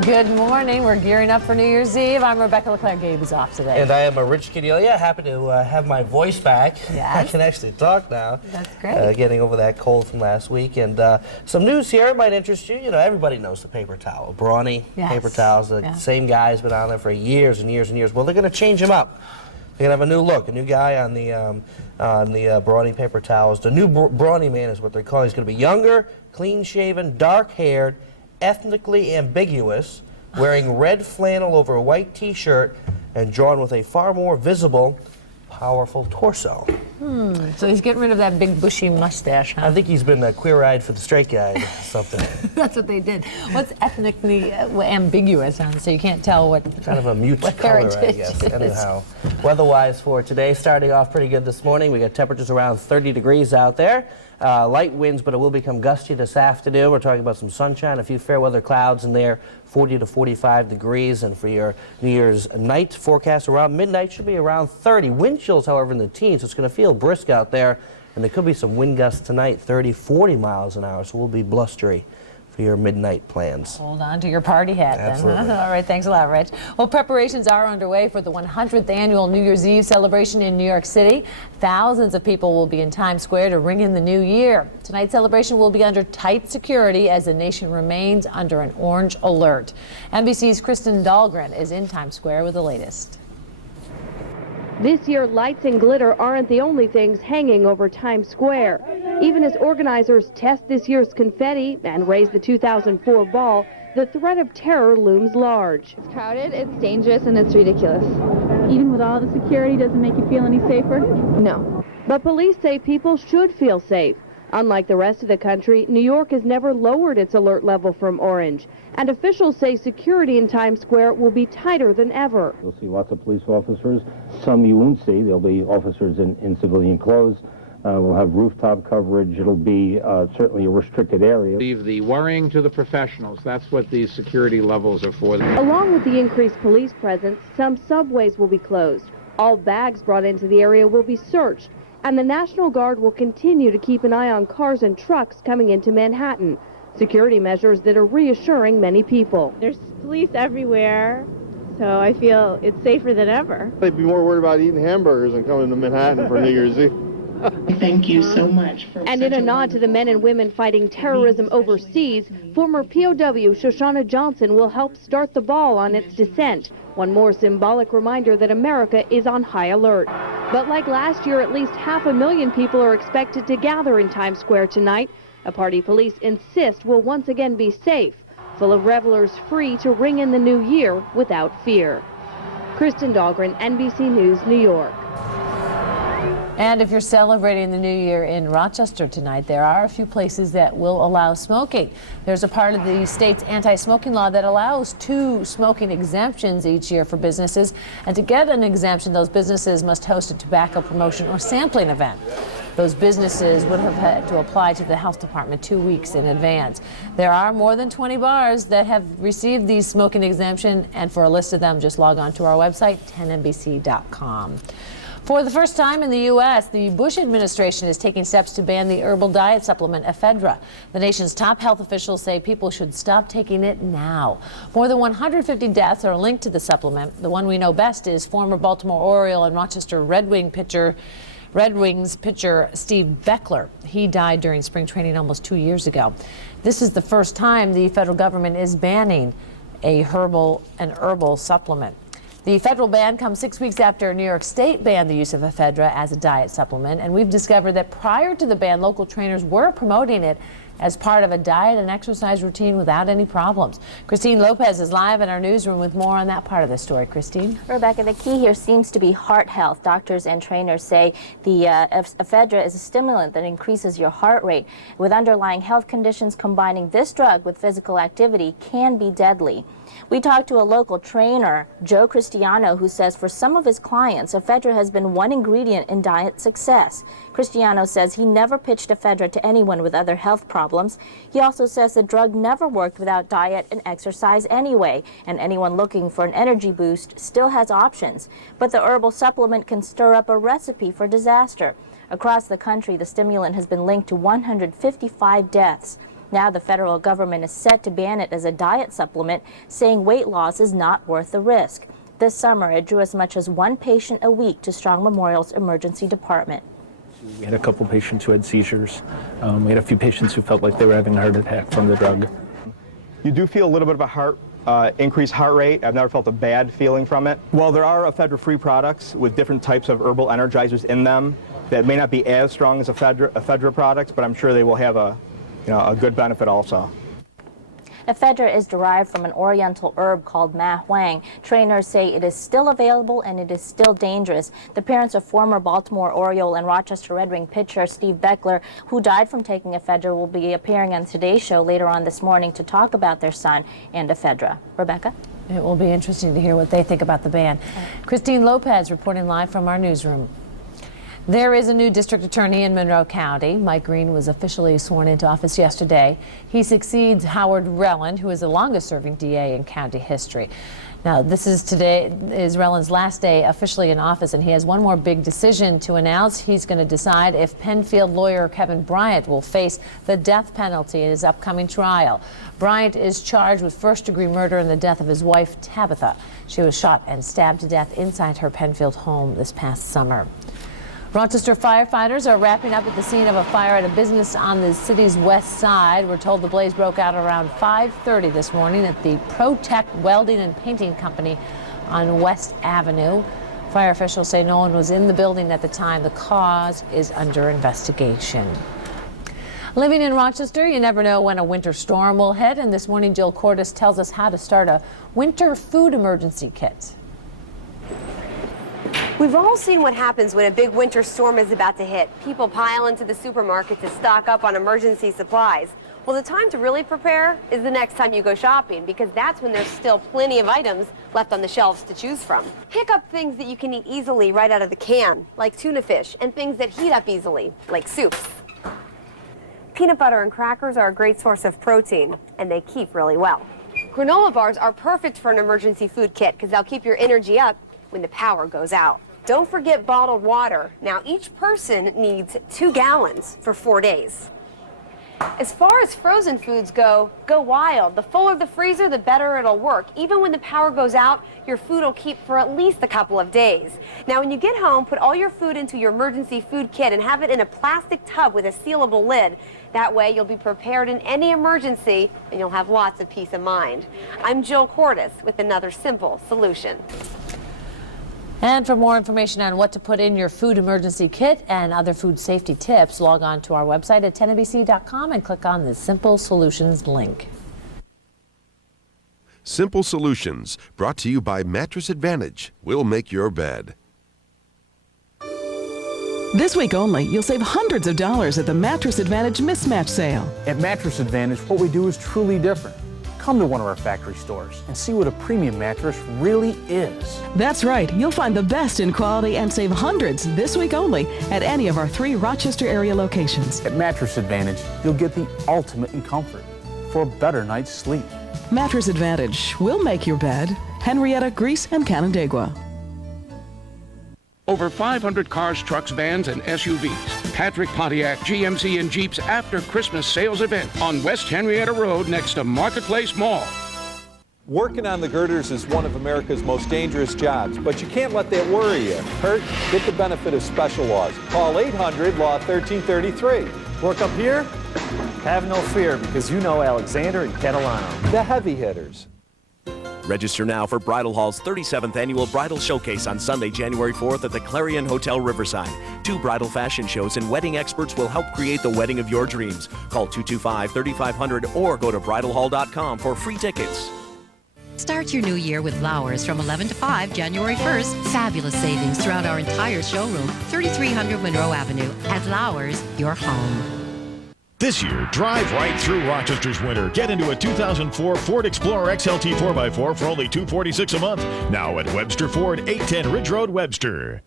Good morning. We're gearing up for New Year's Eve. I'm Rebecca LeClaire. Gabe is off today. And I am Rich Cadelia. Happy to have my voice back. Yes. I can actually talk now. That's great. Getting over that cold from last week. And some news here might interest you. You know, everybody knows the paper towel. Brawny paper towels. The same guy's been on there for years and years and years. Well, they're going to change them up. They're going to have a new look, a new guy on the Brawny paper towels. The new Brawny man is what they're calling. He's going to be younger, clean-shaven, dark-haired, ethnically ambiguous, wearing red flannel over a white T-shirt, and drawn with a far more visible, powerful torso. So he's getting rid of that big bushy mustache, huh? I think he's been queer-eyed for the straight guy or something. That's what they did. What's ethnically ambiguous, huh? So you can't tell what kind of a mute color, I guess. Anyhow, weather-wise for today, starting off pretty good this morning. We got temperatures around 30 degrees out there. Light winds, but it will become gusty this afternoon. We're talking about some sunshine, a few fair weather clouds in there, 40 to 45 degrees. And for your New Year's night forecast around midnight should be around 30. Wind chills, however, in the teens. So it's going to feel brisk out there. And there could be some wind gusts tonight, 30, 40 miles an hour. So we'll be blustery for your midnight plans. Hold on to your party hat then. Absolutely. All right, thanks a lot, Rich. Well, preparations are underway for the 100th annual New Year's Eve celebration in New York City. Thousands of people will be in Times Square to ring in the new year. Tonight's celebration will be under tight security as the nation remains under an orange alert. NBC's Kristen Dahlgren is in Times Square with the latest. This year, lights and glitter aren't the only things hanging over Times Square. Even as organizers test this year's confetti and raise the 2004 ball, the threat of terror looms large. It's crowded, it's dangerous, and it's ridiculous. Even with all the security, doesn't make you feel any safer? No. But police say people should feel safe. Unlike the rest of the country, New York has never lowered its alert level from orange. And officials say security in Times Square will be tighter than ever. You'll see lots of police officers. Some you won't see. There'll be officers in civilian clothes. We'll have rooftop coverage. It'll be certainly a restricted area. Leave the worrying to the professionals. That's what these security levels are for. Along with the increased police presence, some subways will be closed. All bags brought into the area will be searched. And the National Guard will continue to keep an eye on cars and trucks coming into Manhattan. Security measures that are reassuring many people. There's police everywhere, so I feel it's safer than ever. They'd be more worried about eating hamburgers than coming to Manhattan for New Year's Eve. Thank you so much. And in a nod to the men and women fighting terrorism overseas, former POW Shoshana Johnson will help start the ball on its descent. One more symbolic reminder that America is on high alert. But like last year, at least 500,000 people are expected to gather in Times Square tonight, a party police insist will once again be safe, full of revelers free to ring in the new year without fear. Kristen Dahlgren, NBC News, New York. And if you're celebrating the new year in Rochester tonight, there are a few places that will allow smoking. There's a part of the state's anti-smoking law that allows 2 smoking exemptions each year for businesses. And to get an exemption, those businesses must host a tobacco promotion or sampling event. Those businesses would have had to apply to the health department 2 weeks in advance. There are more than 20 bars that have received these smoking exemption, and for a list of them, just log on to our website, 10NBC.com. For the first time in the U.S., the Bush administration is taking steps to ban the herbal diet supplement ephedra. The nation's top health officials say people should stop taking it now. More than 150 deaths are linked to the supplement. The one we know best is former Baltimore Oriole and Rochester Red Wings pitcher Steve Beckler. He died during spring training almost 2 years ago. This is the first time the federal government is banning an herbal supplement. The federal ban comes 6 weeks after New York State banned the use of ephedra as a diet supplement, and we've discovered that prior to the ban, local trainers were promoting it as part of a diet and exercise routine without any problems. Christine Lopez is live in our newsroom with more on that part of the story. Christine? Rebecca, the key here seems to be heart health. Doctors and trainers say the ephedra is a stimulant that increases your heart rate. With underlying health conditions, combining this drug with physical activity can be deadly. We talked to a local trainer, Joe Cristiano, who says for some of his clients, ephedra has been one ingredient in diet success. Cristiano says he never pitched ephedra to anyone with other health problems. He also says the drug never worked without diet and exercise anyway, and anyone looking for an energy boost still has options. But the herbal supplement can stir up a recipe for disaster. Across the country, the stimulant has been linked to 155 deaths. Now the federal government is set to ban it as a diet supplement, saying weight loss is not worth the risk. This summer, it drew as much as one patient a week to Strong Memorial's emergency department. We had a couple patients who had seizures. We had a few patients who felt like they were having a heart attack from the drug. You do feel a little bit of a increased heart rate. I've never felt a bad feeling from it. While there are ephedra-free products with different types of herbal energizers in them that may not be as strong as ephedra products, but I'm sure they will have a good benefit also. Ephedra is derived from an oriental herb called ma huang. Trainers say it is still available and it is still dangerous. The parents of former Baltimore Oriole and Rochester Red Wing pitcher Steve Beckler, who died from taking ephedra, will be appearing on Today's Show later on this morning to talk about their son and ephedra. Rebecca? It will be interesting to hear what they think about the ban. Christine Lopez reporting live from our newsroom. There is a new district attorney in Monroe County. Mike Green was officially sworn into office yesterday. He succeeds Howard Relland, who is the longest-serving DA in county history. Now, today is Relland's last day officially in office, and he has one more big decision to announce. He's going to decide if Penfield lawyer Kevin Bryant will face the death penalty in his upcoming trial. Bryant is charged with first-degree murder in the death of his wife, Tabitha. She was shot and stabbed to death inside her Penfield home this past summer. Rochester firefighters are wrapping up at the scene of a fire at a business on the city's west side. We're told the blaze broke out around 5:30 this morning at the Protect Welding and Painting Company on West Avenue. Fire officials say no one was in the building at the time. The cause is under investigation. Living in Rochester, you never know when a winter storm will hit, and this morning Jill Cordes tells us how to start a winter food emergency kit. We've all seen what happens when a big winter storm is about to hit. People pile into the supermarket to stock up on emergency supplies. Well, the time to really prepare is the next time you go shopping, because that's when there's still plenty of items left on the shelves to choose from. Pick up things that you can eat easily right out of the can, like tuna fish, and things that heat up easily, like soups. Peanut butter and crackers are a great source of protein, and they keep really well. Granola bars are perfect for an emergency food kit because they'll keep your energy up when the power goes out. Don't forget bottled water. Now, each person needs 2 gallons for 4 days. As far as frozen foods go, go wild. The fuller the freezer, the better it'll work. Even when the power goes out, your food will keep for at least a couple of days. Now, when you get home, put all your food into your emergency food kit and have it in a plastic tub with a sealable lid. That way, you'll be prepared in any emergency, and you'll have lots of peace of mind. I'm Jill Cordes with another simple solution. And for more information on what to put in your food emergency kit and other food safety tips, log on to our website at 10nbc.com and click on the Simple Solutions link. Simple Solutions, brought to you by Mattress Advantage. We'll make your bed. This week only, you'll save hundreds of dollars at the Mattress Advantage Mismatch Sale. At Mattress Advantage, what we do is truly different. Come to one of our factory stores and see what a premium mattress really is. That's right. You'll find the best in quality and save hundreds this week only at any of our 3 Rochester area locations. At Mattress Advantage, you'll get the ultimate in comfort for a better night's sleep. Mattress Advantage. We'll make your bed. Henrietta, Greece, and Canandaigua. Over 500 cars, trucks, vans, and SUVs. Patrick Pontiac GMC and Jeep's After Christmas Sales Event on West Henrietta Road next to Marketplace Mall. Working on the girders is one of America's most dangerous jobs, but you can't let that worry you. Hurt? Get the benefit of special laws. Call 800-LAW 1333. Work up here? Have no fear, because you know Alexander and Catalano. The heavy hitters. Register now for Bridal Hall's 37th Annual Bridal Showcase on Sunday, January 4th at the Clarion Hotel Riverside. 2 bridal fashion shows and wedding experts will help create the wedding of your dreams. Call 225-3500 or go to bridalhall.com for free tickets. Start your new year with Lowers from 11 to 5, January 1st. Fabulous savings throughout our entire showroom, 3300 Monroe Avenue. At Lowers, your home. This year, drive right through Rochester's winter. Get into a 2004 Ford Explorer XLT 4x4 for only $246 a month. Now at Webster Ford, 810 Ridge Road, Webster.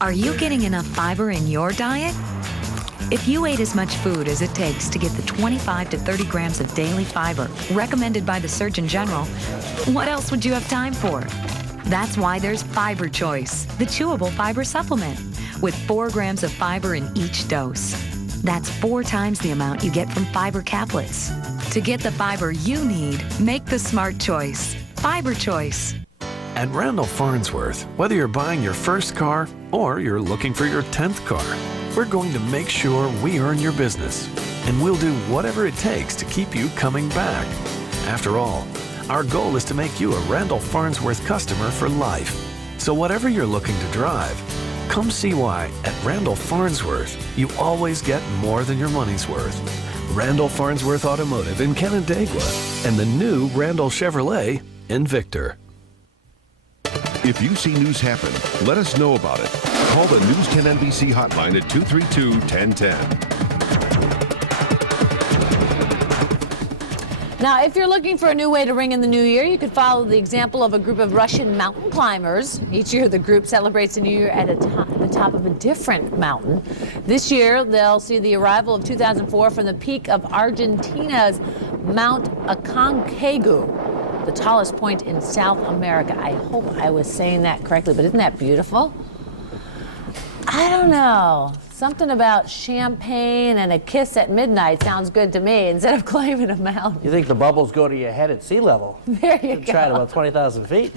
Are you getting enough fiber in your diet? If you ate as much food as it takes to get the 25 to 30 grams of daily fiber recommended by the Surgeon General, what else would you have time for? That's why there's Fiber Choice, the chewable fiber supplement, with 4 grams of fiber in each dose. That's 4 times the amount you get from fiber caplets. To get the fiber you need, make the smart choice. Fiber Choice. At Randall Farnsworth, whether you're buying your first car or you're looking for your 10th car, we're going to make sure we earn your business, and we'll do whatever it takes to keep you coming back. After all, our goal is to make you a Randall Farnsworth customer for life. So whatever you're looking to drive, come see why at Randall Farnsworth you always get more than your money's worth. Randall Farnsworth Automotive in Canandaigua and the new Randall Chevrolet in Victor. If you see news happen, let us know about it. Call the News 10 NBC hotline at 232-1010. Now, if you're looking for a new way to ring in the new year, you could follow the example of a group of Russian mountain climbers. Each year, the group celebrates the new year at the top of a different mountain. This year, they'll see the arrival of 2004 from the peak of Argentina's Mount Aconcagua, the tallest point in South America. I hope I was saying that correctly, but isn't that beautiful? I don't know. Something about champagne and a kiss at midnight sounds good to me instead of climbing a mountain. You think the bubbles go to your head at sea level? There you go. Try it about 20,000 feet.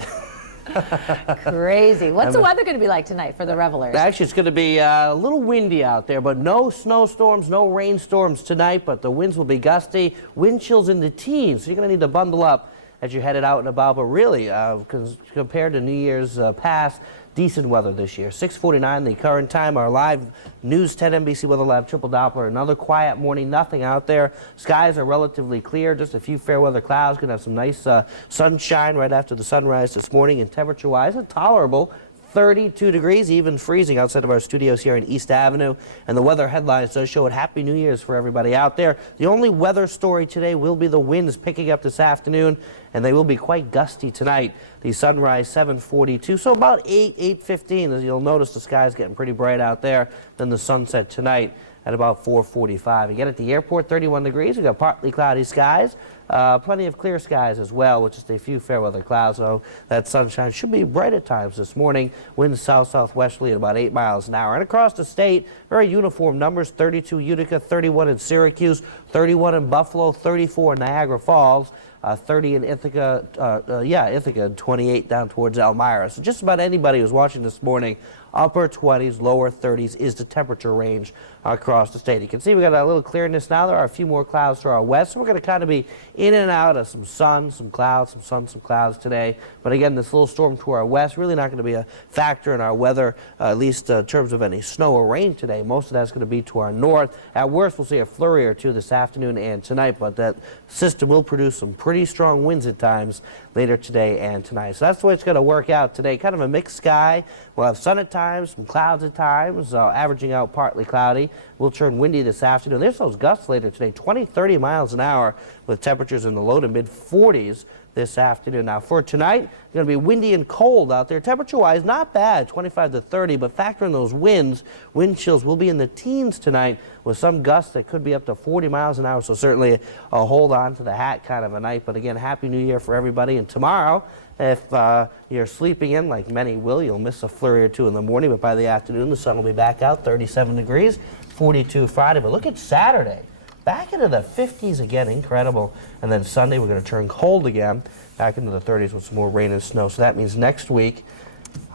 Crazy. What's the weather going to be like tonight for the revelers? Actually, it's going to be a little windy out there, but no snowstorms, no rainstorms tonight, but the winds will be gusty. Wind chills in the teens, so you're going to need to bundle up as you're headed out and about. But really, compared to New Year's past, decent weather this year. 6:49 the current time. Our live News 10 NBC Weather Lab triple Doppler. Another quiet morning, nothing out there. Skies are relatively clear, just a few fair weather clouds. Going to have some nice sunshine right after the sunrise this morning, and temperature-wise, a tolerable 32 degrees, even freezing outside of our studios here in East Avenue. And the weather headlines does show it. Happy New Year's for everybody out there. The only weather story today will be the winds picking up this afternoon, and they will be quite gusty tonight. The sunrise 7:42, so about 8:15. As you'll notice, the sky's getting pretty bright out there. Then the sunset tonight at about 4:45. Again, at the airport, 31 degrees. We've got partly cloudy skies. Plenty of clear skies as well, with just a few fair weather clouds, so that sunshine should be bright at times this morning. Winds south-southwesterly at about 8 miles an hour. And across the state, very uniform numbers: 32 Utica, 31 in Syracuse, 31 in Buffalo, 34 in Niagara Falls, 30 in Ithaca, Ithaca, 28 down towards Elmira. So just about anybody who's watching this morning, upper 20s, lower 30s is the temperature range across the state. You can see we got a little clearness now. There are a few more clouds to our west, so we're going to kind of be in and out of some sun, some clouds, some sun, some clouds today. But again, this little storm to our west really not going to be a factor in our weather, at least in terms of any snow or rain today. Most of that's going to be to our north. At worst, we'll see a flurry or two this afternoon and tonight, but that system will produce some pretty strong winds at times later today and tonight. So that's the way it's going to work out today. Kind of a mixed sky. We'll have sun at times, some clouds at times, averaging out partly cloudy. We'll turn windy this afternoon. There's those gusts later today, 20, 30 miles an hour, with temperatures in the low to mid 40s this afternoon. Now for tonight, it's going to be windy and cold out there. Temperature-wise, not bad, 25 to 30, but factor in those winds. Wind chills will be in the teens tonight with some gusts that could be up to 40 miles an hour. So certainly a hold on to the hat kind of a night. But again, Happy New Year for everybody. And tomorrow, if you're sleeping in, like many will, you'll miss a flurry or two in the morning. But by the afternoon, the sun will be back out, 37 degrees, 42 Friday. But look at Saturday. Back into the 50s again, incredible. And then Sunday, we're going to turn cold again, back into the 30s with some more rain and snow. So that means next week,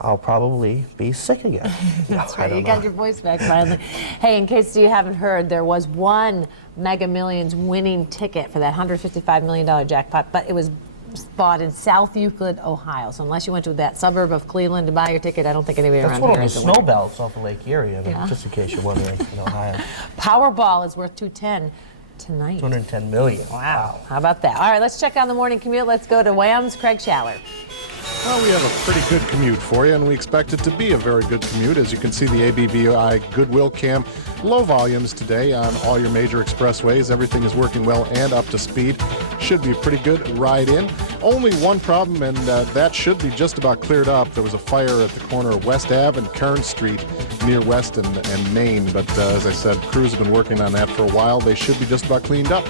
I'll probably be sick again. That's right. You got your voice back finally. Hey, in case you haven't heard, there was one Mega Millions winning ticket for that $155 million jackpot, but it was bought in South Euclid, Ohio. So unless you went to that suburb of Cleveland to buy your ticket, I don't think anybody around here is. That's one of the snow belts off of Lake Erie, just in case you're wondering, in Ohio. Powerball is worth $210 tonight. $210 million. Wow. How about that? All right, let's check on the morning commute. Let's go to Wham's Craig Schaller. Well, we have a pretty good commute for you, and we expect it to be a very good commute. As you can see, the ABVI Goodwill Cam, low volumes today on all your major expressways. Everything is working well and up to speed. Should be a pretty good ride in. Only one problem, and that should be just about cleared up. There was a fire at the corner of West Ave and Kern Street near West and Main. But as I said, crews have been working on that for a while. They should be just about cleaned up.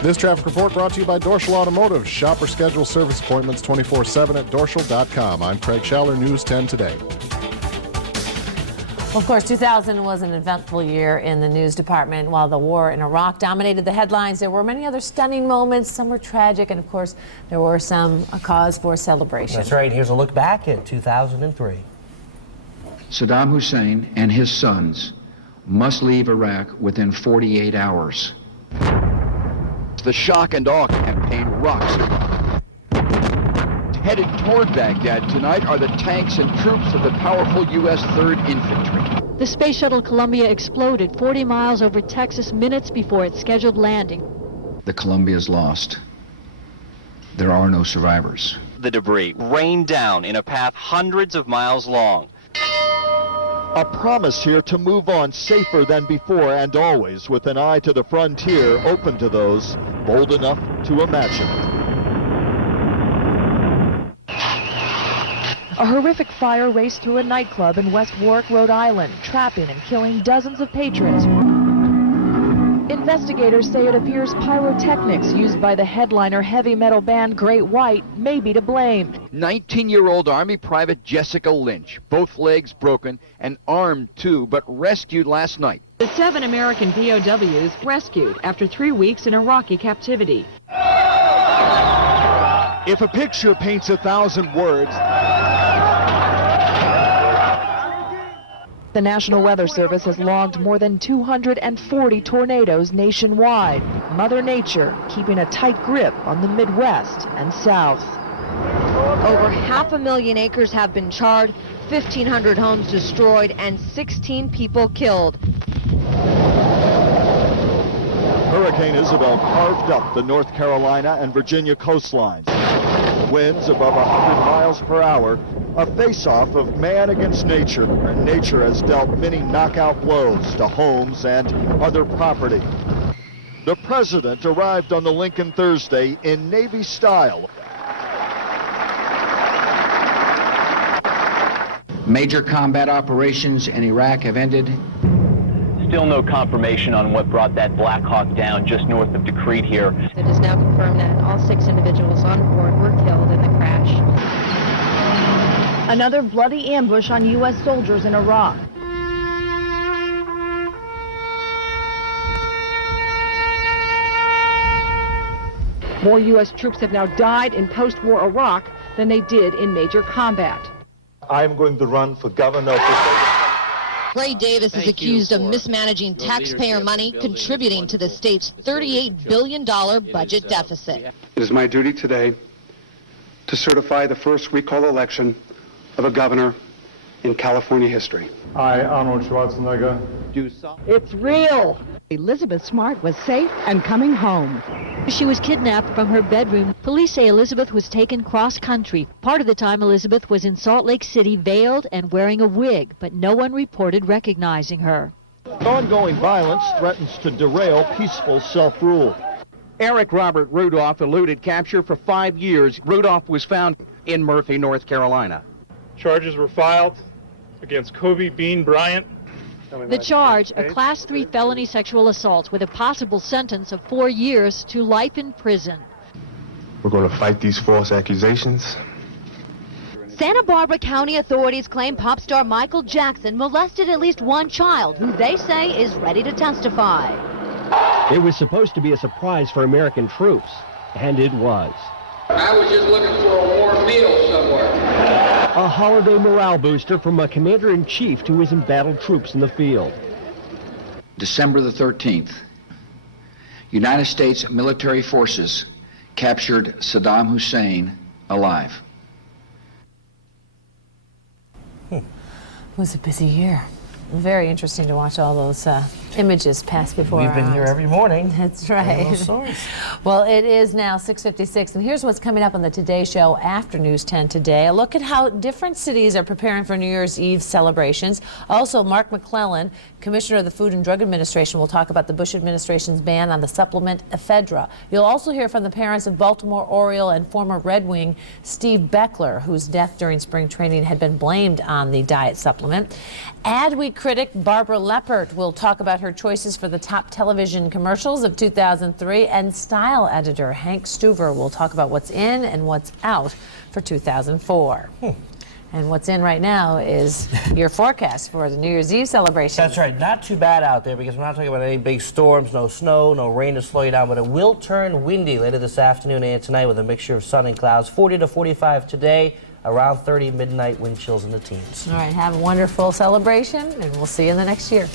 This traffic report brought to you by Dorschel Automotive. Shop or schedule service appointments 24/7 at dorschel.com. I'm Craig Schaller, News 10 Today. Well, of course, 2000 was an eventful year in the news department. While the war in Iraq dominated the headlines, there were many other stunning moments. Some were tragic, and of course, there were some a cause for celebration. That's right. Here's a look back at 2003. Saddam Hussein and his sons must leave Iraq within 48 hours. The shock and awe campaign rocks Iraq. Headed toward Baghdad tonight are the tanks and troops of the powerful U.S. 3rd Infantry. The space shuttle Columbia exploded 40 miles over Texas minutes before its scheduled landing. The Columbia's lost. There are no survivors. The debris rained down in a path hundreds of miles long. A promise here to move on safer than before and always with an eye to the frontier, open to those bold enough to imagine it. A horrific fire raced through a nightclub in West Warwick, Rhode Island, trapping and killing dozens of patrons. Investigators say it appears pyrotechnics used by the headliner heavy metal band Great White may be to blame. 19-year-old Army Private Jessica Lynch, both legs broken and armed too, but rescued last night. The 7 American POWs rescued after 3 weeks in Iraqi captivity. If a picture paints 1,000 words, the National Weather Service has logged more than 240 tornadoes nationwide. Mother Nature keeping a tight grip on the Midwest and South. Over 500,000 acres have been charred, 1,500 homes destroyed, and 16 people killed. Hurricane Isabel carved up the North Carolina and Virginia coastlines. Winds above 100 miles per hour, a face-off of man against nature, and nature has dealt many knockout blows to homes and other property. The president arrived on the Lincoln Thursday in Navy style. Major combat operations in Iraq have ended. Still no confirmation on what brought that Black Hawk down just north of Decrete here. It is now confirmed that all 6 individuals on board were killed in the crash. Another bloody ambush on U.S. soldiers in Iraq. More U.S. troops have now died in post-war Iraq than they did in major combat. I'm going to run for governor of the state. Clay Davis is accused of mismanaging taxpayer money, contributing to the state's $38 billion budget deficit. It is my duty today to certify the first recall election of a governor in California history. I, Arnold Schwarzenegger, do so. It's real. Elizabeth Smart was safe and coming home. She was kidnapped from her bedroom. Police say Elizabeth was taken cross-country. Part of the time, Elizabeth was in Salt Lake City, veiled and wearing a wig, but no one reported recognizing her. Ongoing violence threatens to derail peaceful self-rule. Eric Robert Rudolph eluded capture for 5 years. Rudolph was found in Murphy, North Carolina. Charges were filed against Kobe Bean Bryant. The charge, a Class 3 felony sexual assault with a possible sentence of 4 years to life in prison. We're going to fight these false accusations. Santa Barbara County authorities claim pop star Michael Jackson molested at least one child who they say is ready to testify. It was supposed to be a surprise for American troops, and it was. I was just looking for a warm meal somewhere. A holiday morale booster from a commander-in-chief to his embattled troops in the field. December the 13th, United States military forces captured Saddam Hussein alive. It was a busy year. Very interesting to watch all those images pass before We've our been here eyes. every morning. That's right. Well, it is now 6:56, and here's what's coming up on the Today Show after News 10 today. A look at how different cities are preparing for New Year's Eve celebrations. Also, Mark McClellan, Commissioner of the Food and Drug Administration, will talk about the Bush administration's ban on the supplement ephedra. You'll also hear from the parents of Baltimore Oriole and former Red Wing Steve Beckler, whose death during spring training had been blamed on the diet supplement. Adweek critic Barbara Leppert will talk about her choices for the top television commercials of 2003, and style editor Hank Stuver will talk about what's in and what's out for 2004. And what's in right now is your forecast for the New Year's Eve celebration. That's right. Not too bad out there because we're not talking about any big storms, no snow, no rain to slow you down, but it will turn windy later this afternoon and tonight with a mixture of sun and clouds. 40 to 45 today, around 30 midnight wind chills in the teens. All right, have a wonderful celebration, and we'll see you in the next year.